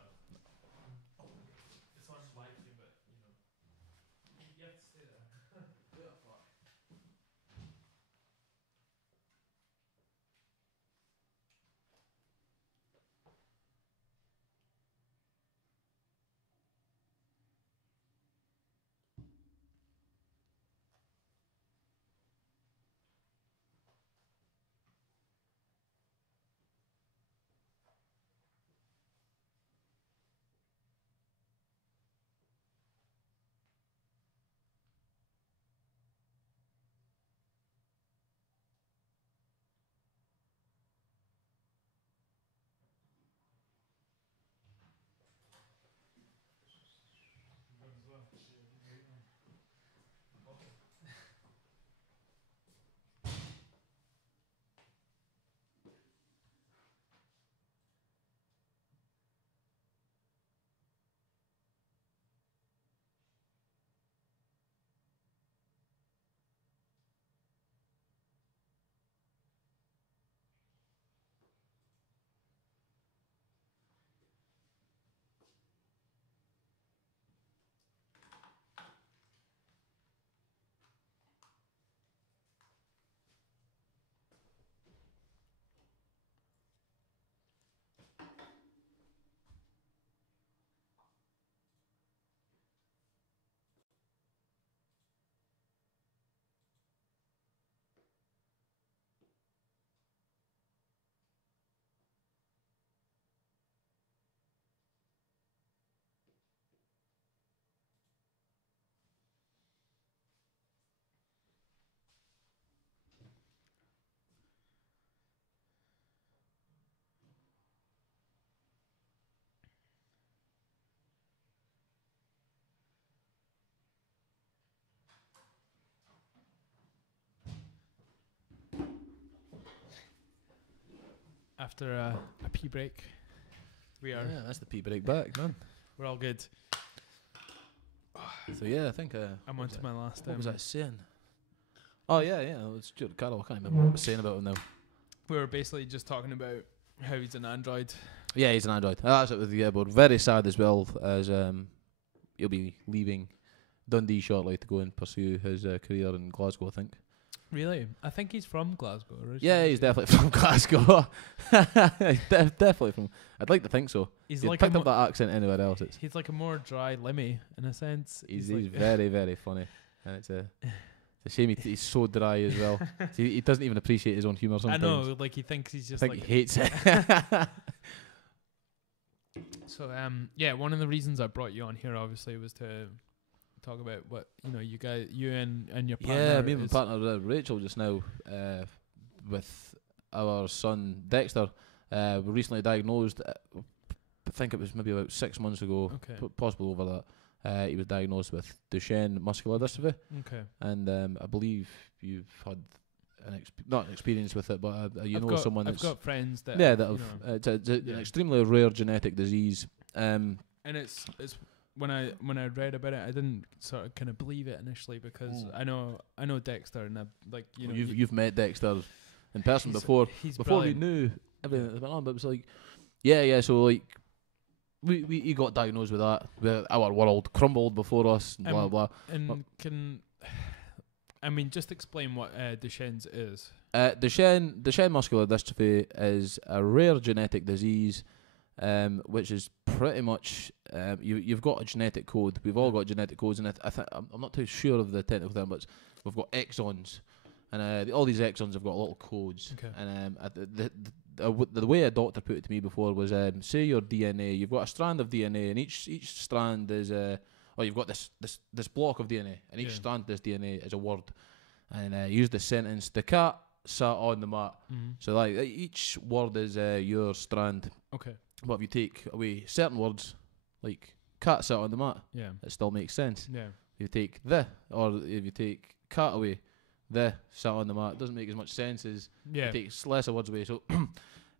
after a pee break. We are. Yeah, that's the pee break back, man. We're all good. So yeah, I think I'm on to my last. What was I saying? Oh yeah. It's Stuart Carroll. I can't remember what I was saying about him now. We were basically just talking about how he's an android. Yeah, he's an android. That's it with the but very sad as well as he'll be leaving Dundee shortly to go and pursue his career in Glasgow, I think. Really? I think he's from Glasgow originally. Yeah, he's definitely from Glasgow. Definitely from. I'd like to think so. He's You'd like picked up that accent anywhere else. He's like a more dry Lemmy in a sense. He's very, very funny, and it's a shame he's so dry as well. He doesn't even appreciate his own humour sometimes. I know, like he thinks he's just. I think he hates it. So yeah, one of the reasons I brought you on here obviously was to talk about what you and your partner. Yeah, me and my partner Rachel just now with our son Dexter. We recently diagnosed. I think it was maybe about 6 months ago, possibly over that. He was diagnosed with Duchenne muscular dystrophy. Okay. And I believe you've had not an experience with it, but someone that's... I've got friends that... Yeah, it's an extremely rare genetic disease. And it's when I read about it, I didn't sort of kind of believe it initially because I know Dexter and you've met Dexter in person before we knew everything that went on, but it was like so like we got diagnosed with that. Our world crumbled before us, and blah blah. And just explain what Duchenne's is. Duchenne muscular dystrophy is a rare genetic disease, which is pretty much you've got a genetic code. We've all got genetic codes, and I'm not too sure of the technical term, but we've got exons, and all these exons have got little codes. Okay. And the way a doctor put it to me before was, say your DNA, you've got a strand of DNA, and each strand is you've got this block of DNA, and each strand of this DNA is a word, and use the sentence: the cat sat on the mat. Mm-hmm. So like each word is your strand. Okay. But if you take away certain words, like cat sat on the mat, it still makes sense. Yeah. If you take if you take cat away, the sat on the mat, it doesn't make as much sense as it takes lesser words away. So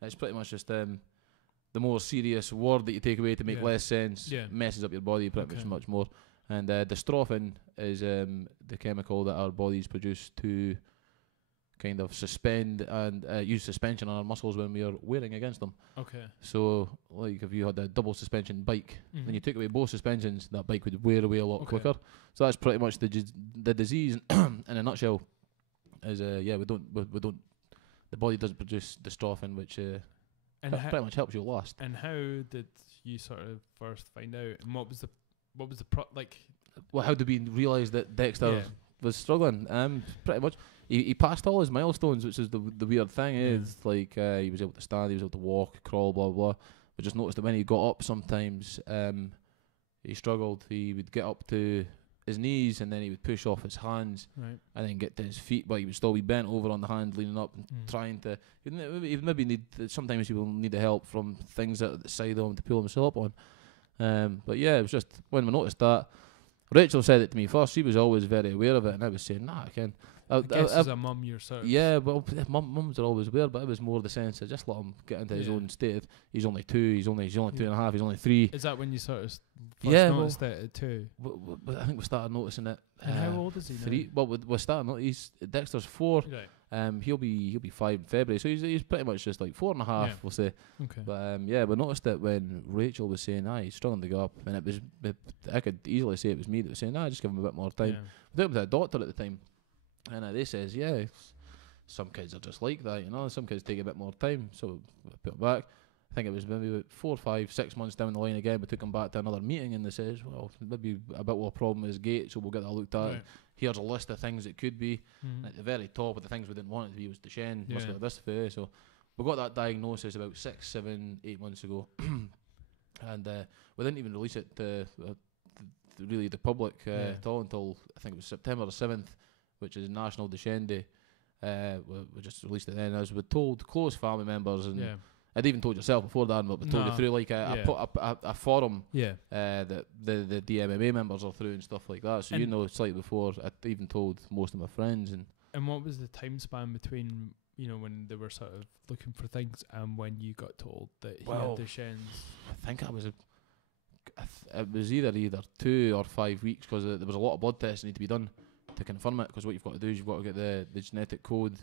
it's pretty much just the more serious word that you take away to make less sense messes up your body pretty much more. And dystrophin is the chemical that our bodies produce to kind of suspend and use suspension on our muscles when we are wearing against them. Okay. So, like if you had a double suspension bike, then you took away both suspensions, that bike would wear away a lot quicker. So that's pretty much the disease in a nutshell. Is we don't the body doesn't produce dystrophin, which pretty much helps you last. And how did you sort of first find out? And what was the Well, how did we realise that Dexter was struggling? Pretty much. He passed all his milestones, which is the weird thing is like he was able to stand, he was able to walk, crawl, blah blah. But just noticed that when he got up, sometimes he struggled. He would get up to his knees and then he would push off his hands and then get to his feet, but he would still be bent over on the hand, leaning up and trying to. He'd maybe need. Sometimes people need the help from things at the side of him to pull himself up on. But yeah, it was just when we noticed that. Rachel said it to me first. She was always very aware of it, and I was saying, "Nah, I can." I guess as a mum, you're sort of... Yeah, well, mums are always aware, but it was more the sense of just let him get into his own state. He's only 2. He's only 2.5. He's only 3. Is that when you sort of first noticed it at 2? I think we started noticing it. And how old is he 3. Now? Well, we're starting. Dexter's 4. Right. He'll be 5 in February, so he's pretty much just like 4.5. We'll say. Okay. But we noticed it when Rachel was saying, he's struggling to go up, and it was. I could easily say it was me that was saying, just give him a bit more time. We took him to a doctor at the time. And they says, some kids are just like that, some kids take a bit more time, so we put it back. I think it was maybe about 4, 5, 6 months down the line again, we took him back to another meeting and they says, well, maybe a bit of a problem with his gait, so we'll get that looked at. Right. Here's a list of things it could be. At the very top of the things we didn't want it to be was Duchenne muscular dystrophy, so we got that diagnosis about 6, 7, 8 months ago. And we didn't even release it to really the public at all until I think it was September the 7th, which is National Duchenne Day. We just released it then. As we told close family members, and I'd even told yourself before that, but we told you through like a forum that the DMMA members are through and stuff like that. So slightly before, I'd even told most of my friends. And what was the time span between when they were sort of looking for things, and when you got told that he Well, had Duchenne's? I think it was either 2 or 5 weeks, because there was a lot of blood tests that need to be done to confirm it, because what you've got to do is you've got to get the genetic code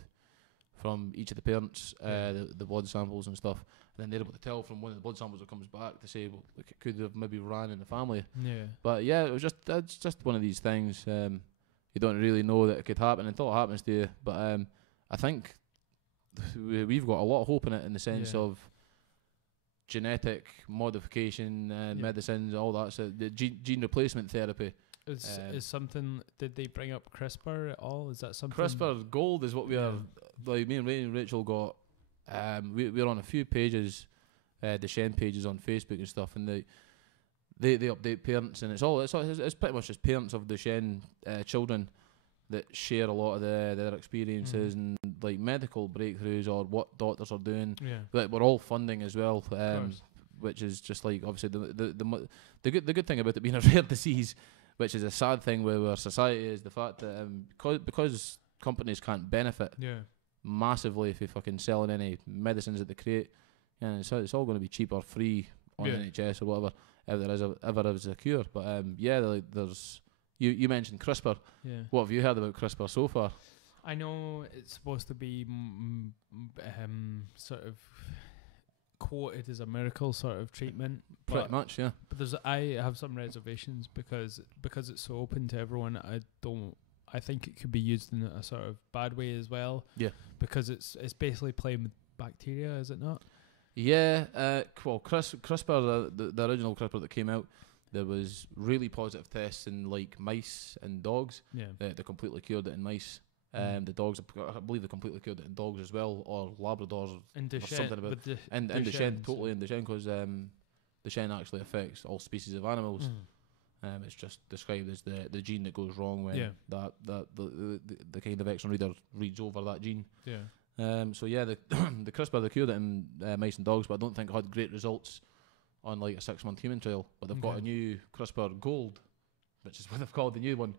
from each of the parents, the blood samples and stuff, and then they're able to tell from one of the blood samples that comes back to say, well, look, it could have maybe ran in the family. Yeah. But yeah, it's just one of these things. You don't really know that it could happen until it happens to you. But I think we've got a lot of hope in it, in the sense of genetic modification, medicines, all that. So the gene replacement therapy is something. Did they bring up CRISPR at all? Is that something? CRISPR Gold is what we are. Like me and Rachel got. We're on a few pages, Duchenne pages on Facebook and stuff, and they update parents, and it's pretty much just parents of Duchenne children that share a lot of their experiences and like medical breakthroughs or what doctors are doing. Yeah. Like, we're all funding as well, which is just like, obviously the good thing about it being a rare disease, which is a sad thing with our society, is the fact that because companies can't benefit massively if you're fucking selling any medicines that they create, and so it's all going to be cheap or free on NHS or whatever, if there ever is a cure. But there's you mentioned CRISPR. Yeah. What have you heard about CRISPR so far? I know it's supposed to be sort of quoted as a miracle sort of treatment. Pretty much, yeah. But I have some reservations because it's so open to everyone. I think it could be used in a sort of bad way as well. Yeah. Because it's basically playing with bacteria, is it not? Yeah. Well, CRISPR, the original CRISPR that came out, there was really positive tests in like mice and dogs. Yeah. They completely cured it in mice. The dogs, I believe they completely cured it in dogs as well, or Labradors, or something about. And Duchenne, totally in Duchenne, because Duchenne actually affects all species of animals. It's just described as the gene that goes wrong when the kind of exon reader reads over that gene. Yeah. So yeah, the CRISPR, they cured it in mice and dogs, but I don't think it had great results on like a 6-month human trial. But they've got a new CRISPR Gold, which is what they've called the new one,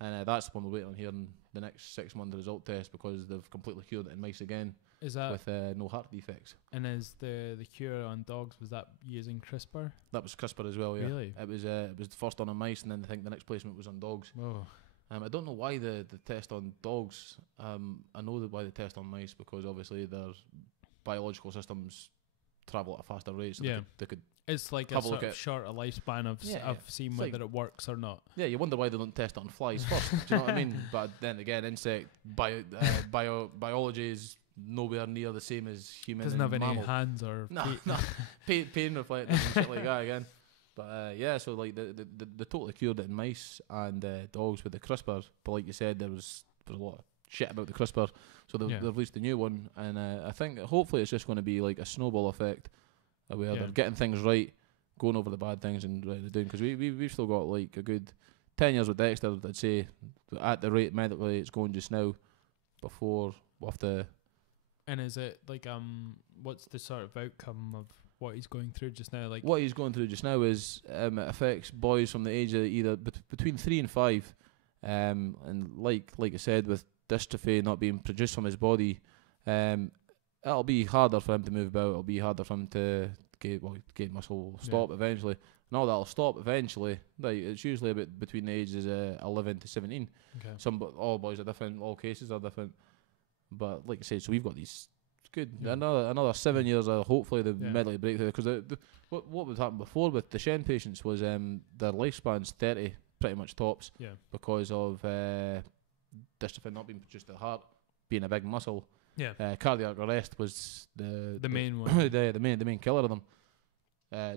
and that's the one we're waiting on hearing the next 6-month result test, because they've completely cured it in mice again. Is that with no heart defects? And is the cure on dogs, was that using CRISPR? That was CRISPR as well. Yeah. Really? It was the first on mice, and then I think the next placement was on dogs. Oh. I don't know why the test on dogs. I know why they test on mice, because obviously their biological systems travel at a faster rate. So they could. It's like a sort of shorter lifespan of seeing whether it works or not. Yeah, you wonder why they don't test on flies first. Do you know what I mean? But then again, insect biology is nowhere near the same as human. Doesn't have mammal. Any hands or pain reflectors and shit like that again. But so like the totally cured it in mice and dogs with the CRISPR. But like you said, there was a lot of shit about the CRISPR, so they've released a new one, and I think hopefully it's just going to be like a snowball effect, where they're getting things right, going over the bad things and doing, because we've still got like a good 10 years with Dexter, I'd say, at the rate medically it's going just now, before we'll have to. And is it like what's the sort of outcome of what he's going through just now? Like, what he's going through just now is it affects boys from the age of either between 3 and 5, and like I said, with dystrophy not being produced from his body, it'll be harder for him to move about. It'll be harder for him to gain muscle stop eventually. And all that'll stop eventually. Like, it's usually about between the ages of 11 to 17. Okay. All boys are different. All cases are different. But like I said, so we've got these. It's good. Yeah. Another 7 years. Hopefully the medically breakthrough, because what would happen before with Duchenne patients was their lifespan's 30, pretty much tops. Yeah. Because of dystrophin not being produced at the heart, being a big muscle. Yeah. Cardiac arrest was the main one. the main killer of them.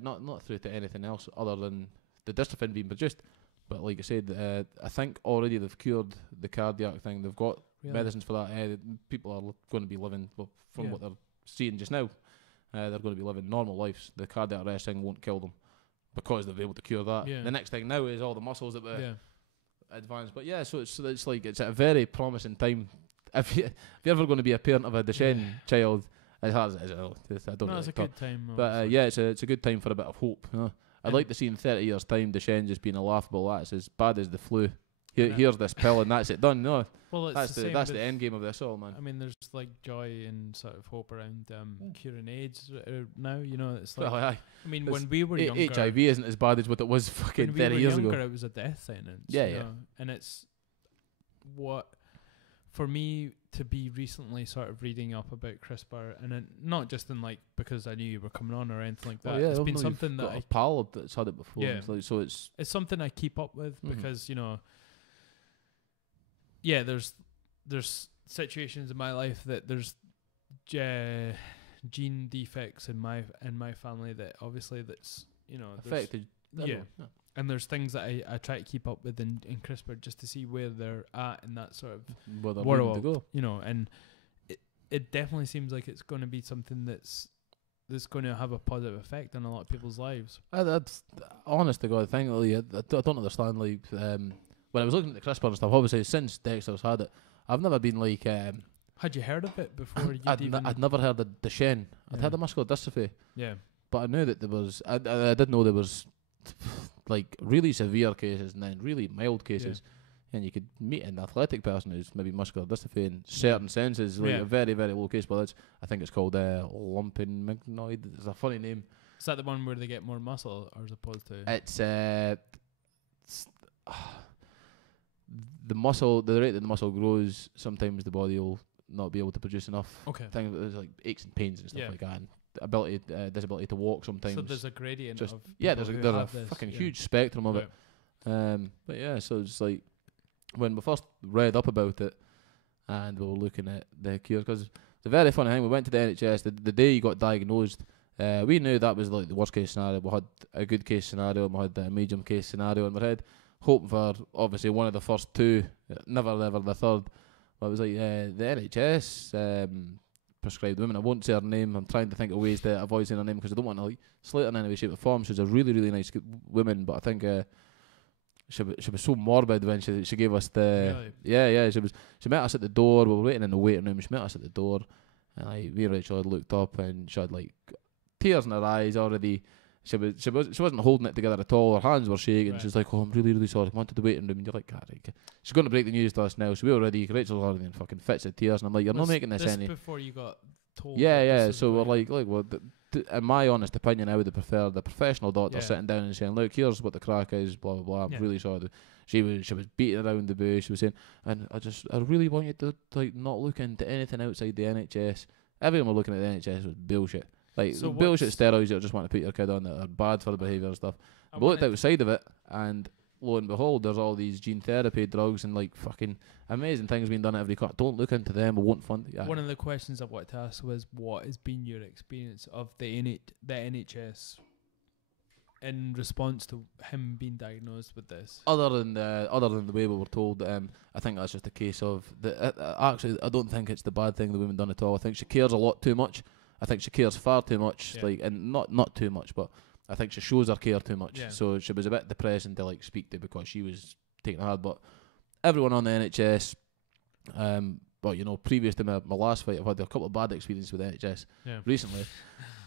Not through to anything else other than the dystrophin being produced. But like I said, I think already they've cured the cardiac thing. They've got medicines for that. People are going to be living, from what they're seeing just now, they're going to be living normal lives. The cardiac arrest thing won't kill them, because they'll be able to cure that. Yeah. The next thing now is all the muscles that were advanced. But so it's like it's a very promising time. If you're ever going to be a parent of a Duchenne child, it's hard as I don't know. It's a good time. But it's a good time for a bit of hope. I'd like to see in 30 years' time Duchenne just being a laughable. That's as bad as the flu. here's this pill and that's it done. No, well, it's that's the end game of this all, man. I mean, there's like joy and sort of hope around curing AIDS now. You know, it's like I mean, when we were younger, HIV isn't as bad as what it was fucking 30 years ago. It was a death sentence. Yeah. And it's what for me to be recently sort of reading up about CRISPR, and not just in like because I knew you were coming on or anything like that. Yeah, it's been something that a pal that's had it before. Yeah. So it's something I keep up with because you know. Yeah, there's situations in my life that there's gene defects in my family that obviously that's you know affected. Yeah. And there's things that I try to keep up with in CRISPR just to see where they're at in that sort of world, to go. You know, and it definitely seems like it's going to be something that's going to have a positive effect on a lot of people's lives. That's honest to God thing. I don't understand. Like when I was looking at the CRISPR and stuff, obviously since Dexter's had it, I've never been like. Had you heard of it before? I'd never heard of Duchenne. I'd heard of muscular dystrophy. Yeah, but I knew that there was. I did know there was. Like really severe cases and then really mild cases, and you could meet an athletic person who's maybe muscular dystrophy in certain senses, like a very very low case. But I think it's called lumpomygnoid. It's a funny name. Is that the one where they get more muscle, or as opposed to? It's the muscle. The rate that the muscle grows, sometimes the body will not be able to produce enough. Okay. Things there's like aches and pains and stuff like that. And disability to walk sometimes. So there's a gradient. There's a fucking huge spectrum of it. But yeah, so it's like when we first read up about it and we were looking at the cure, because it's a very funny thing. We went to the NHS the day you got diagnosed. We knew that was like the worst case scenario. We had a good case scenario and we had a medium case scenario in our head, hoping for obviously one of the first two, never ever the third. But it was like the NHS prescribed women. I won't say her name. I'm trying to think of ways to avoid saying her name because I don't want to like slate her in any way, shape or form. She's a really, really nice woman, but I think she was so morbid when she gave us the she met us at the door. We were waiting in the waiting room. She met us at the door, and me and Rachel had looked up and she had like tears in her eyes already. She wasn't holding it together at all. Her hands were shaking. She's like, "Oh, I'm really, really sorry. Come on to the waiting room." And you're like, "God, she's going to break the news to us now." So we were ready. Rachel's already in fucking fits of tears, and I'm like, "You're not making this any." Before you got told. Yeah. So we're like, well, in my honest opinion, I would have preferred the professional doctor sitting down and saying, "Look, here's what the crack is." Blah blah blah. I'm really sorry. She was beating around the bush. She was saying, and I really want you to like not look into anything outside the NHS. Everyone were looking at the NHS was bullshit. Like so bullshit steroids you just want to put your kid on that are bad for the behaviour and stuff. But looked outside of it, and lo and behold, there's all these gene therapy drugs and like fucking amazing things being done at every cut. Don't look into them. We won't fund it. One of the questions I wanted to ask was, what has been your experience of the NHS in response to him being diagnosed with this? Other than the way we were told, I think that's just a case of actually, I don't think it's the bad thing the woman done at all. I think she cares a lot too much. I think she cares far too much, and not too much, but I think she shows her care too much. Yeah. So she was a bit depressing to like speak to because she was taking it hard. But everyone on the NHS, well, you know, previous to my last fight, I've had a couple of bad experiences with the NHS recently.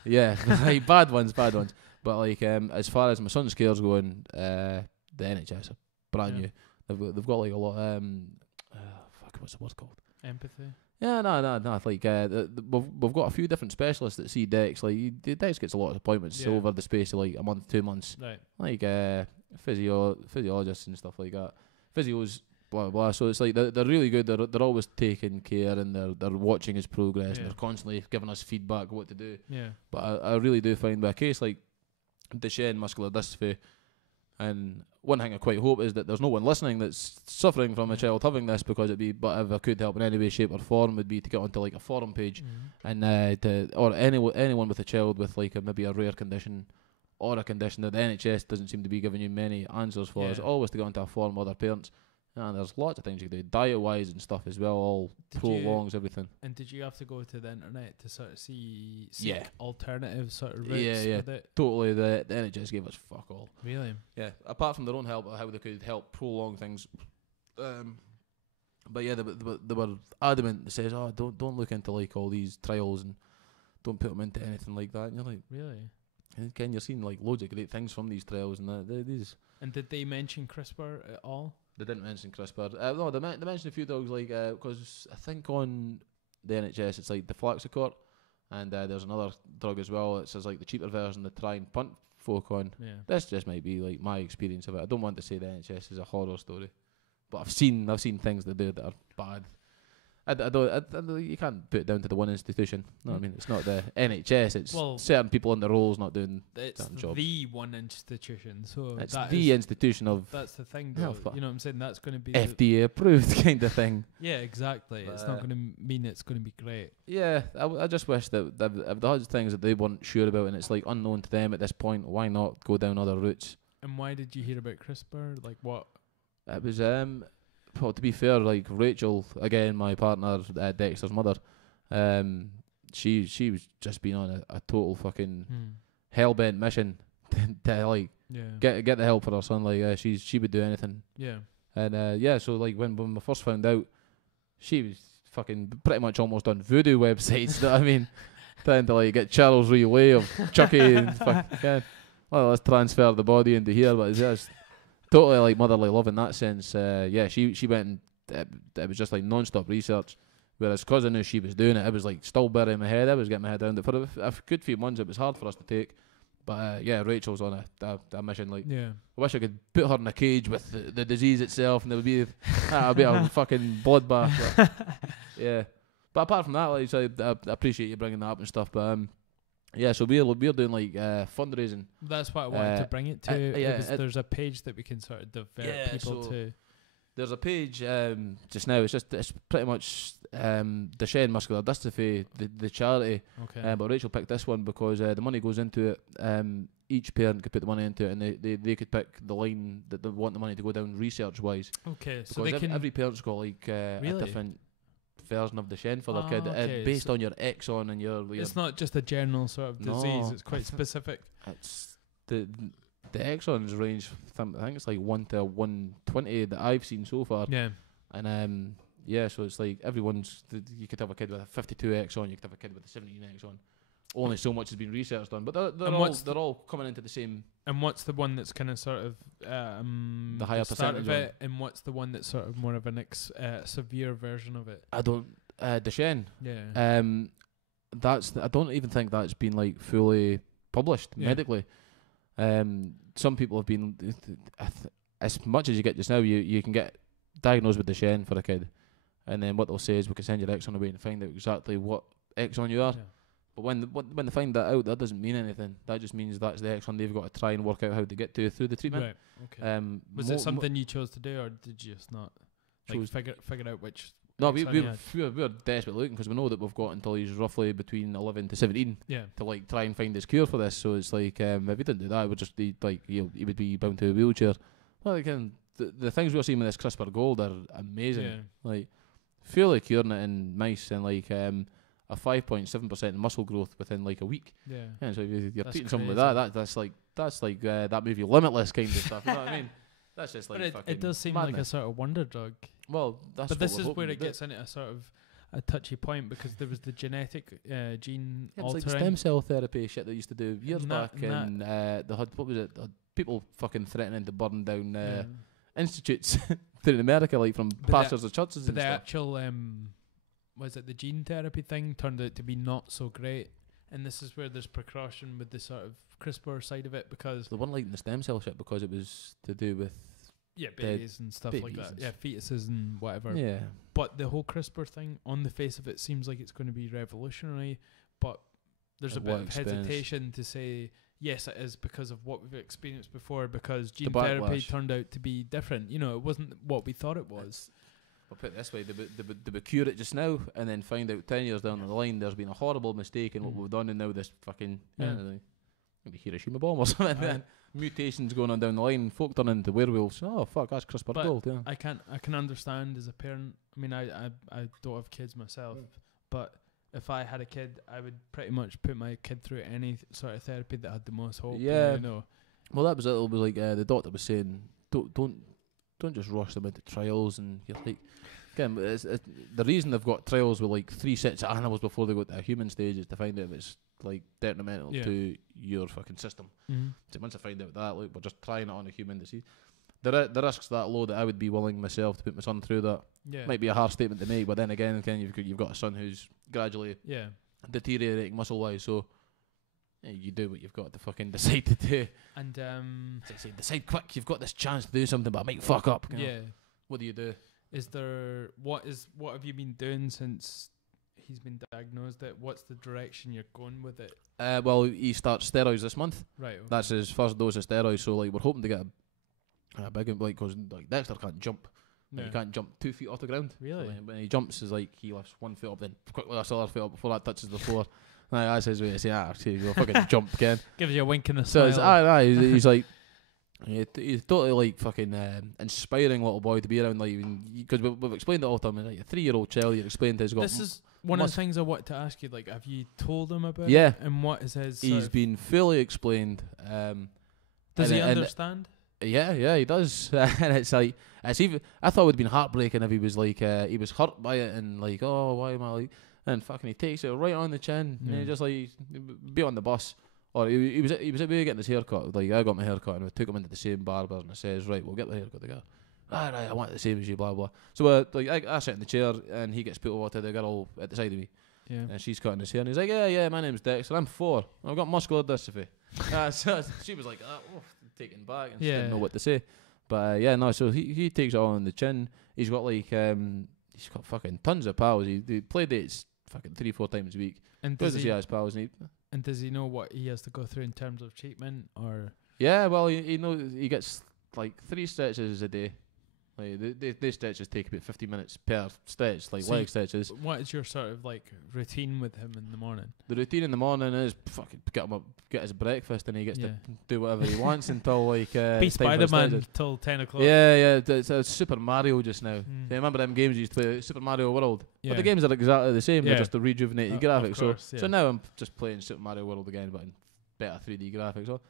Like bad ones. But like as far as my son's care's going, the NHS are brand new. They've got like a lot. What's the word called? Empathy. Yeah, no. Like we've got a few different specialists that see Dex. Like Dex gets a lot of appointments over the space of like a month, 2 months. Right. Like physiologists and stuff like that. Physios, blah blah. So it's like they're really good. They're always taking care and they're watching his progress and they're constantly giving us feedback what to do. Yeah. But I really do find by a case like Duchenne muscular dystrophy. And one thing I quite hope is that there's no one listening that's suffering from a child having this, because but if I could help in any way, shape or form, would be to get onto like a forum page and or anyone with a child with like maybe a rare condition or a condition that the NHS doesn't seem to be giving you many answers for. Is always to get onto a forum with other parents. And there's lots of things you can do, diet wise and stuff as well, all prolongs everything. And did you have to go to the internet to sort of seek alternative sort of routes with it? Totally. The NHS gave us fuck all. Really? Yeah. Apart from their own help, how they could help prolong things. But yeah, they were adamant. They says, "Oh, don't look into like all these trials and don't put them into anything like that." And you're like, really? And again, you're seeing like loads of great things from these trials and these. And did they mention CRISPR at all? They didn't mention CRISPR. No, they mentioned a few drugs like because I think on the NHS it's like the Flaxicort, and there's another drug as well. It says like the cheaper version to try and punt folk on. Yeah. This just might be like my experience of it. I don't want to say the NHS is a horror story, but I've seen things they do that are bad. I don't, you can't put it down to the one institution. No, I mean it's not the NHS. It's certain people in the roles not doing certain jobs. It's the one institution. So it's the institution of. That's the thing, though. You know what I'm saying? That's going to be FDA approved kind of thing. Yeah, exactly. It's not going to mean it's going to be great. Yeah, I just wish that if there was things that they weren't sure about and it's like unknown to them at this point, why not go down other routes? And why did you hear about CRISPR? Like what? It was well, to be fair, like Rachel, again, my partner, Dexter's mother, she was just being on a total fucking hell-bent mission to like get the help for her son. Like she would do anything. Yeah. And so like when we first found out, she was fucking pretty much almost on voodoo websites. You know what I mean? Trying to like get Charles Relay of Chucky and fucking, well, let's transfer the body into here, but it's just totally like motherly love in that sense. She went and it was just like non-stop research. Whereas because I knew she was doing it, it was like still burying my head. I was getting my head around it. For a good few months, it was hard for us to take. But Rachel's on a mission. Like, I wish I could put her in a cage with the disease itself, and there would be a fucking bloodbath. But, yeah. But apart from that, like I appreciate you bringing that up and stuff. But so we're doing like fundraising. That's what I wanted to bring it to. There's a page that we can sort of divert people to. There's a page just now. It's pretty much Duchenne muscular dystrophy, the charity. Okay. But Rachel picked this one because the money goes into it. Each parent could put the money into it, and they could pick the line that they want the money to go down research wise. Okay. So because every parent's got like a different version of Duchenne for their kid, based on your exon and your. It's not just a general sort of disease. It's quite specific. It's the exons range. I think it's like 1 to 120 that I've seen so far. Yeah. And so it's like you could have a kid with a 52 exon, you could have a kid with a 17 exon. Only so much has been researched on, but they're all coming into the same. And what's the one that's kind of sort of the higher percentage of it, and what's the one that's sort of more of an severe version of it? I don't Duchenne. Yeah. I don't even think that's been like fully published medically. Some people have been as much as you get just now. You can get diagnosed with Duchenne for a kid, and then what they'll say is we can send your exon away and find out exactly what exon you are. Yeah. But when they find that out, that doesn't mean anything. That just means that's the exon they've got to try and work out how to get to through the treatment. Right. Okay. Was it something you chose to do, or did you just not figure out which? No, we were desperately looking because we know that we've got until he's roughly between 11 to 17 to like try and find his cure for this. So it's like if he didn't do that, it would just be like he would be bound to a wheelchair. Well, again, the things we're seeing with this CRISPR Gold are amazing. Yeah. Like fully curing it in mice and like a 5.7% muscle growth within like a week. Yeah. And so if you're treating something like that's like that movie Limitless kind of stuff. You know what I mean? That's just like it does seem madness. like a sort of wonder drug. Well, this is where it gets into a sort of a touchy point because there was the genetic gene altering. It's like the stem cell therapy shit they used to do years back, and they had what was it? People fucking threatening to burn down institutes in America, like from pastors of churches. But and the stuff. actual was it the gene therapy thing turned out to be not so great, and this is where there's precaution with the sort of CRISPR side of it because they weren't liking the stem cell shit because it was to do with babies and stuff like that. Yeah, fetuses and whatever. Yeah. But the whole CRISPR thing, on the face of it, seems like it's going to be revolutionary, but there's a bit of hesitation to say, yes, it is because of what we've experienced before, because gene therapy turned out to be different. You know, it wasn't what we thought it was. I'll put it this way, they would cure it just now and then find out 10 years down the line there's been a horrible mistake in what we've done and now this fucking... maybe Hiroshima bomb or something. Then mutations going on down the line, folk turn into werewolves. Oh fuck, that's CRISPR Gold. Yeah, I can understand as a parent. I mean, I don't have kids myself, but if I had a kid, I would pretty much put my kid through any sort of therapy that had the most hope. Yeah, you know. Well, that was it. It was like the doctor was saying, don't just rush them into trials, and you're like, again, the reason they've got trials with like 3 sets of animals before they go to a human stage is to find out if it's like detrimental to your fucking system. Mm-hmm. So once I find out that, look, we're just trying it on a human to see. the risk's that low that I would be willing myself to put my son through that. Yeah. Might be a hard statement to make, but then again, you've got a son who's gradually deteriorating muscle wise, so you do what you've got to fucking decide to do. And decide quick. You've got this chance to do something, but I might fuck up. Yeah. What do you do? What have you been doing since he's been diagnosed? What's the direction you're going with it? Well, he starts steroids this month. Right. Okay. That's his first dose of steroids. So like we're hoping to get a big one, like, because like Dexter can't jump. He can't jump 2 feet off the ground. Really? So when he jumps, is like he lifts 1 foot up, then quickly lifts the other foot up before that touches the floor. That's his way to say, you fucking jump, Ken. Gives you a wink and a so smile. He's like, he's totally like fucking inspiring little boy to be around. Like, because we've explained it all to him. Like a 3-year-old child, you're explaining to his. This is one of the things I want to ask you. Like, have you told him about it? And what is his? He's been fully explained. Does he understand? Yeah, he does. And it's like, even I thought it would have been heartbreaking if he was like, he was hurt by it and like, oh, why am I like, and fucking he takes it right on the chin and he just like be on the bus, or he was getting his haircut. Like I got my haircut and we took him into the same barber and I says, right, we'll get the haircut together. Right, I want the same as you, blah blah. So like I sit in the chair and he gets put over to the girl at the side of me. Yeah. And she's cutting his hair and he's like, yeah, my name's Dexter, I'm 4. I've got muscular dystrophy. So she was like, taken back and didn't know what to say. But so he takes it all on the chin. He's got like he's got fucking tons of pals. He play dates fucking 3-4 times a week. And does he has pals? And does he know what he has to go through in terms of treatment? Or well, he knows he gets like 3 stretches a day. Like they stretches take about 50 minutes per stretch, like leg stretches. What is your sort of like routine with him in the morning? The routine in the morning is fucking get him up, get his breakfast, and he gets to do whatever he wants until like be Spider-Man till 10 o'clock. Yeah, it's Super Mario just now. So remember them games you used to play, Super Mario World? But the games are exactly the same. They're just the rejuvenated graphics. Course, so now I'm just playing Super Mario World again, but in better 3D graphics. So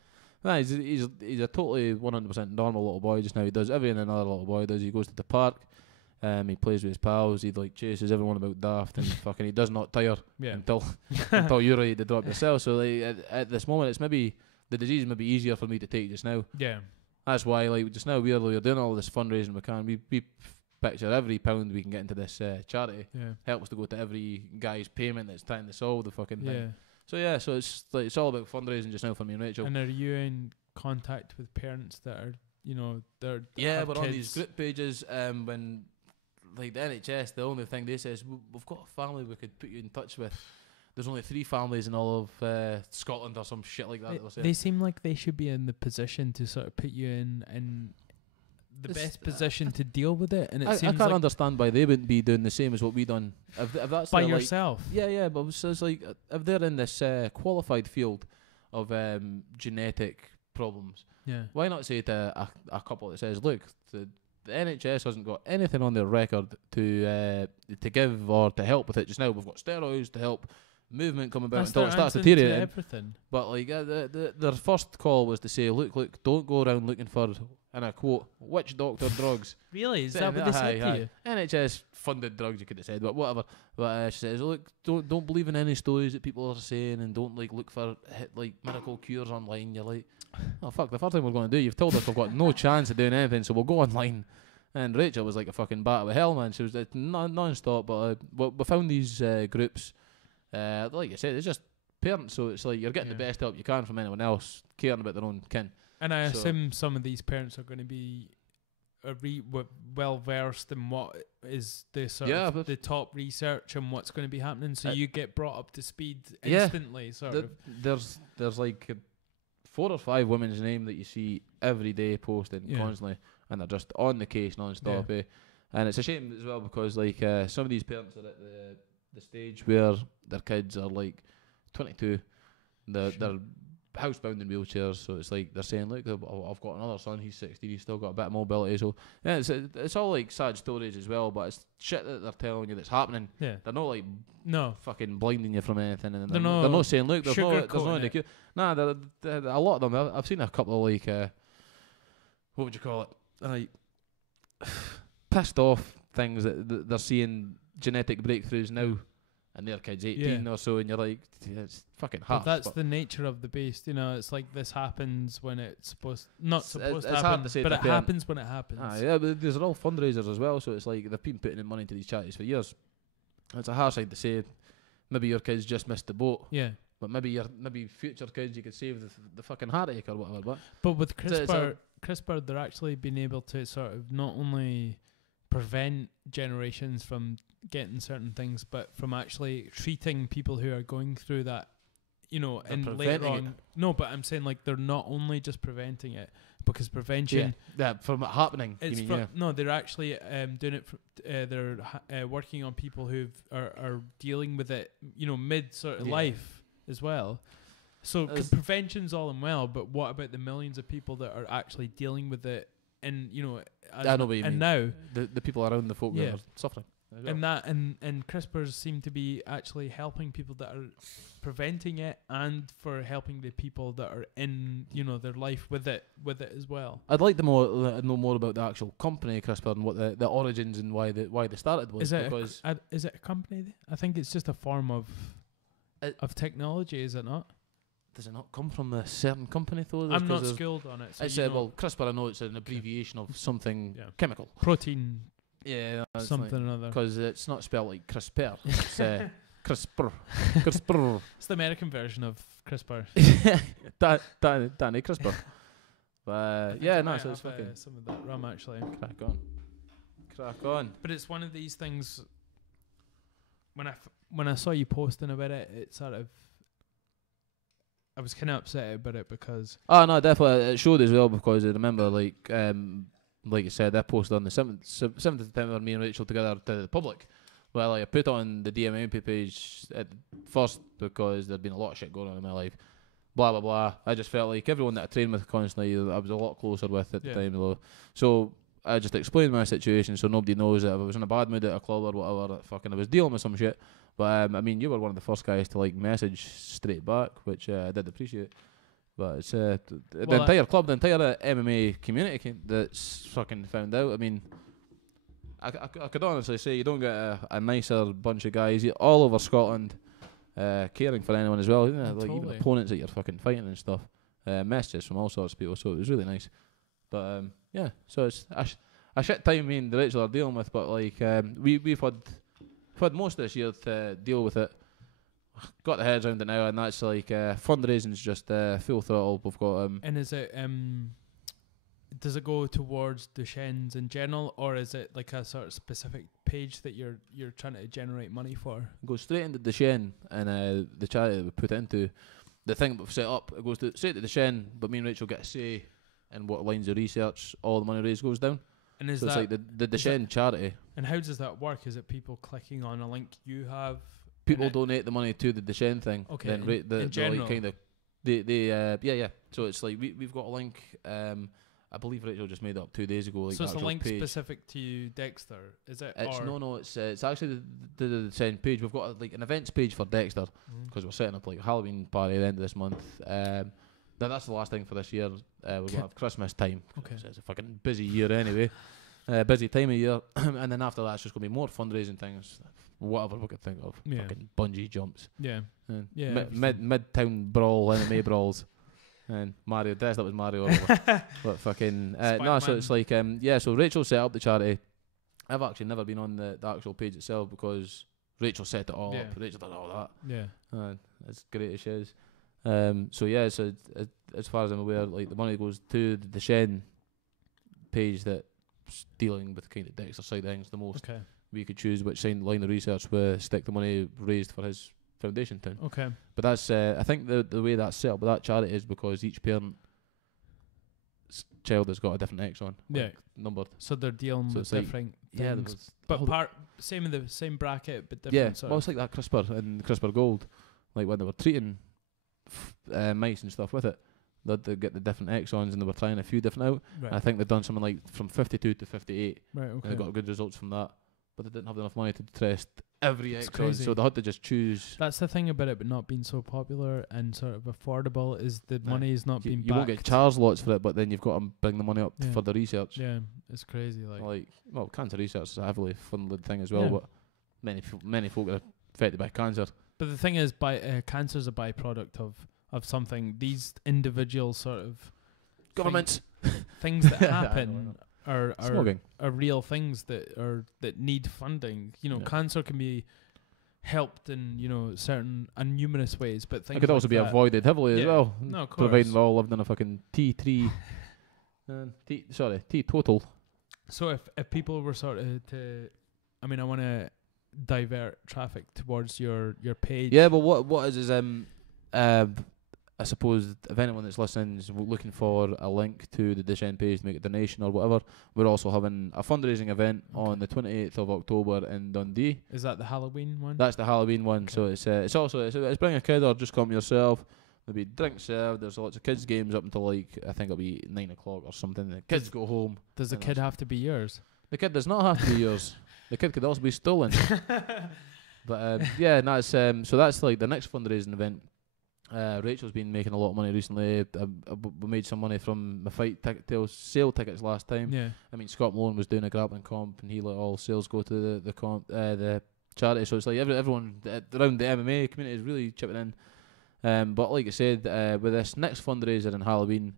he's a totally 100% normal little boy just now. He does everything another little boy does. He goes to the park, he plays with his pals, he like chases everyone about daft, and fucking he does not tire until you're ready to drop yourself. So like at this moment, it's maybe the disease may be easier for me to take just now. Yeah, that's why like just now we're doing all this fundraising we can. We picture every pound we can get into this charity helps to go to every guy's payment that's trying to solve the fucking thing. So it's all about fundraising just now for me and Rachel. And are you in contact with parents that are, they're we're on these group pages. When like the NHS, the only thing they say is we've got a family we could put you in touch with. There's only 3 families in all of Scotland or some shit like that. They seem like they should be in the position to sort of put you in the best position to deal with it, and I can't understand why they wouldn't be doing the same as what we done. If that's by yourself, but it's like if they're in this qualified field of genetic problems, why not say to a couple that says, look, the NHS hasn't got anything on their record to give or to help with it just now. We've got steroids to help movement come about until it starts deteriorating. But like their first call was to say, look, don't go around looking for, and I quote, witch doctor drugs. Really? Is that what they said to you? NHS funded drugs, you could have said, but whatever. But she says, look, don't believe in any stories that people are saying, and don't like look for like miracle cures online. You're like, oh fuck, the first thing we're going to do, you've told us we've got no chance of doing anything, so we'll go online. And Rachel was like a fucking bat with hell, man. She was non-stop. But we found these groups. Like you said, it's just parents, so it's like you're getting the best help you can from anyone else caring about their own kin. And I assume some of these parents are going to be well versed in what is the sort of the top research and what's going to be happening, so you get brought up to speed instantly. There's like 4 or 5 women's name that you see every day posted constantly, and they're just on the case non-stop. And it's a shame as well because like some of these parents are at the stage where their kids are like 22, they're housebound in wheelchairs, so it's like they're saying, look, I've got another son, he's 16, he's still got a bit of mobility. So it's all like sad stories as well, but it's shit that they're telling you that's happening. They're not like fucking blinding you from anything, and they're not saying, look, there's no indication. Nah, a lot of them, I've seen a couple of like what would you call it, like pissed off things that they're seeing genetic breakthroughs now, and their kid's 18 or so, and you're like, it's fucking harsh. But that's the nature of the beast, you know. It's like this happens when it's supposed to happen, hard to say, but it happens when it happens. Yeah, but these are all fundraisers as well, so it's like they've been putting in money into these charities for years. It's a harsh thing to say. Maybe your kids just missed the boat. Yeah. But maybe future kids, you could save the fucking heartache or whatever. But with CRISPR, they're actually being able to sort of not only prevent generations from getting certain things, but from actually treating people who are going through that, you know, and later on. No, but I'm saying like they're not only just preventing it, because prevention. Yeah, from it happening. No, they're actually doing it. They're working on people who are dealing with it, you know, mid sort of life as well. So prevention's all and well, but what about the millions of people that are actually dealing with it? And you know, I know what you mean. Now the people around the folk that are suffering. Well. And CRISPRs seem to be actually helping people that are preventing it, and for helping the people that are in, you know, their life with it as well. I'd like to know more about the actual company CRISPR and what the origins and why they started was. Is it a company? I think it's just a form of technology, is it not? Does it not come from a certain company though? I'm not skilled on it. So well, CRISPR, I know it's an abbreviation of something chemical. Protein. Yeah, something or other. Because it's not spelled like CRISPR. It's CRISPR. CRISPR. It's the American version of CRISPR. Danny CRISPR. But so it's fucking some of that rum actually. Crack on. But it's one of these things. When I saw you posting about it, it sort of. I was kind of upset about it because. Oh no, definitely it showed as well, because I remember like you said, I posted on the 7th of September, me and Rachel together to the public. Well, I put on the IAMKAYPEE page at first because there'd been a lot of shit going on in my life. Blah blah blah. I just felt like everyone that I trained with constantly, I was a lot closer with at the time though. So I just explained my situation so nobody knows that if I was in a bad mood at a club or whatever, that I was dealing with some shit. But I mean, you were one of the first guys to like message straight back, which I did appreciate. But it's the entire club, the entire MMA community that's fucking found out. I mean, I could honestly say you don't get a nicer bunch of guys all over Scotland caring for anyone as well. Like even opponents that you're fucking fighting and stuff. Messages from all sorts of people, so it was really nice. But so it's a shit time me and Rachel are dealing with. But like we've had most of this year to deal with it. Got the heads around it now, and that's like fundraising's just full throttle. We've got and is it does it go towards Duchenne's in general, or is it like a sort of specific page that you're trying to generate money for? It goes straight into Duchenne, and the charity that we put it into, the thing that we've set up, it goes straight to Duchenne, but me and Rachel get a say in what lines of research all the money raised goes down. And is so that it's like the Duchenne charity. And how does that work? Is it people clicking on a link you have? People donate the money to the Duchenne thing. Okay. Then in general. Yeah. So it's like we've got a link. I believe Rachel just made it up 2 days ago. Like so it's a link page. specific to you, Dexter, is it? It's actually the Duchenne page. We've got like an events page for Dexter because we're setting up like a Halloween party at the end of this month. Now that's the last thing for this year. We're going to have Christmas time. Okay. So it's a fucking busy year anyway. Busy time of year. And then after that, it's just going to be more fundraising things. Whatever we could think of. Yeah. Fucking bungee jumps. Yeah. Mid-town brawl, MMA brawls. And Mario, dressed up as Mario. But fucking... so it's like... so Rachel set up the charity. I've actually never been on the actual page itself because Rachel set it all up. Rachel did all that. Yeah. As great as she is. So as far as I'm aware, like the money goes to the Duchenne page that's dealing with kind of Dexter side of things the most. Okay. We could choose which line of research we stick the money raised for his foundation to. Okay. But that's I think the way that's set up with that charity is because each parent's child has got a different exon. Numbered. So they're dealing with different things. But same in the same bracket, but different. Yeah. Well, it's like that CRISPR and CRISPR Gold. Like when they were treating mice and stuff with it, they'd get the different exons and they were trying a few different out. Right. I think they've done something like from 52 to 58. Right. Okay. And they got good results from that. But they didn't have enough money to test every exon, crazy. So they had to just choose. That's the thing about it, but not being so popular and sort of affordable is the money is not being backed. You won't get charged lots for it, but then you've got to bring the money up for the research. Yeah, it's crazy. Well, cancer research is a heavily funded thing as well, but many folk are affected by cancer. But the thing is, cancer is a byproduct of something. These individual sort of Governments. Things that happen are real things that need funding. You know, cancer can be helped in certain and numerous ways, but things it could also be avoided heavily as well. No, of course. Providing we all lived in a fucking T3, T-total. So if people were sort of I want to divert traffic towards your page. Yeah, but what is I suppose if anyone that's listening is looking for a link to the Dish End page to make a donation or whatever, we're also having a fundraising event on the 28th of October in Dundee. Is that the Halloween one? That's the Halloween one. Okay. So it's also bring a kid or just come yourself. There'll be drinks served. There's lots of kids games up until I think it'll be 9 o'clock or something. The kids go home. Does the kid have to be yours? The kid does not have to be yours. The kid could also be stolen. But so that's like the next fundraising event. Rachel's been making a lot of money recently. We made some money from my fight sale tickets last time. Yeah. I mean, Scott Malone was doing a grappling comp, and he let all sales go to the charity. So it's like everyone around the MMA community is really chipping in. But like I said, with this next fundraiser in Halloween,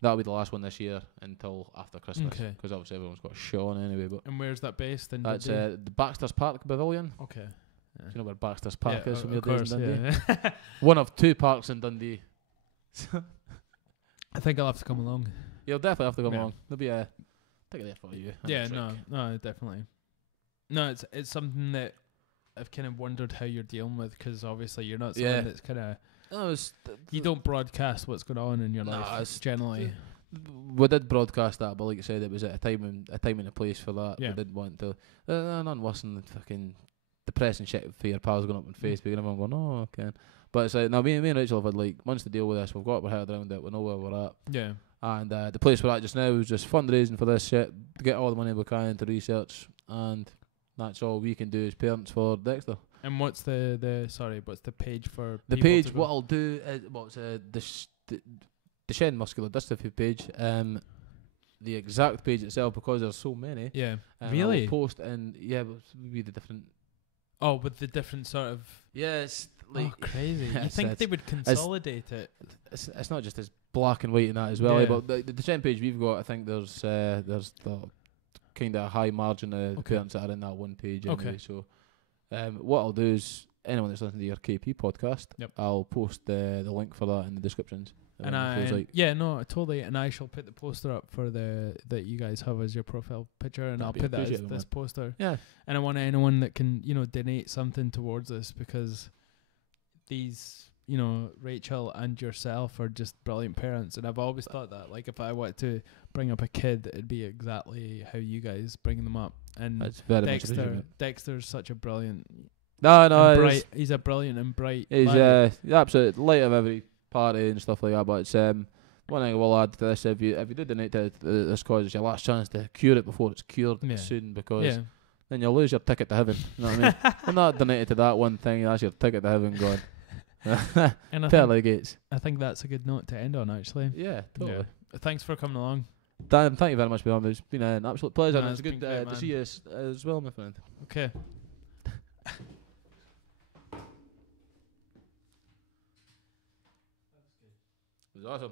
that'll be the last one this year until after Christmas. Okay. Because obviously everyone's got a show on anyway. But and where's that based? That's the Baxter's Park Pavilion. Okay. Do you know where Baxter's Park is from your days in Dundee? Yeah. One of 2 parks in Dundee. I think I'll have to come along. You'll definitely have to come along. There'll be a ticket there for you. No, definitely. No, it's something that I've kind of wondered how you're dealing with, because obviously you're not someone that's kind of... you don't broadcast what's going on in your life, generally. We did broadcast that, but like I said, it was at a time and a place for that. Yeah. We didn't want to... none worse than fucking... depressing shit for your pals going up on Facebook and everyone going, oh, okay. But it's like, now me and Rachel have had like months to deal with this. We've got our head around it. We know where we're at. Yeah. And the place we're at just now is just fundraising for this shit, to get all the money we can to research, and that's all we can do as parents for Dexter. And what's the page for the page? What I'll do is the Shen Muscular Dystrophy page. The exact page itself, because there's so many. Yeah. Really? I'll post and maybe the different. Oh, with the different sort of... Yeah, it's like... Oh, crazy. You think they would consolidate it? It's not just as black and white in that as well. But the Shen page we've got, I think there's the kind of high margin of parents that are in that one page anyway. So what I'll do is, anyone that's listening to your KP podcast, I'll post the link for that in the descriptions. And totally. And I shall put the poster up for that you guys have as your profile picture, and I'll put that as this poster. Yeah. And I want anyone that can, donate something towards this, because these, Rachel and yourself are just brilliant parents. And I've always thought that, like, if I wanted to bring up a kid, it'd be exactly how you guys bring them up. And that's very Dexter's such a brilliant. He's a brilliant and bright. He's absolute light of every party and stuff like that. But it's one thing I will add to this: if you do donate to this cause, it's your last chance to cure it before it's cured soon, because then you'll lose your ticket to heaven. You know what I mean? I'm not donated to that one thing. That's your ticket to heaven gone. And I think that's a good note to end on, actually. Yeah, totally. Yeah. Thanks for coming along. Dan, thank you very much, Bill. It's been an absolute pleasure. And it's good to see you as well, my friend. Okay. It was awesome.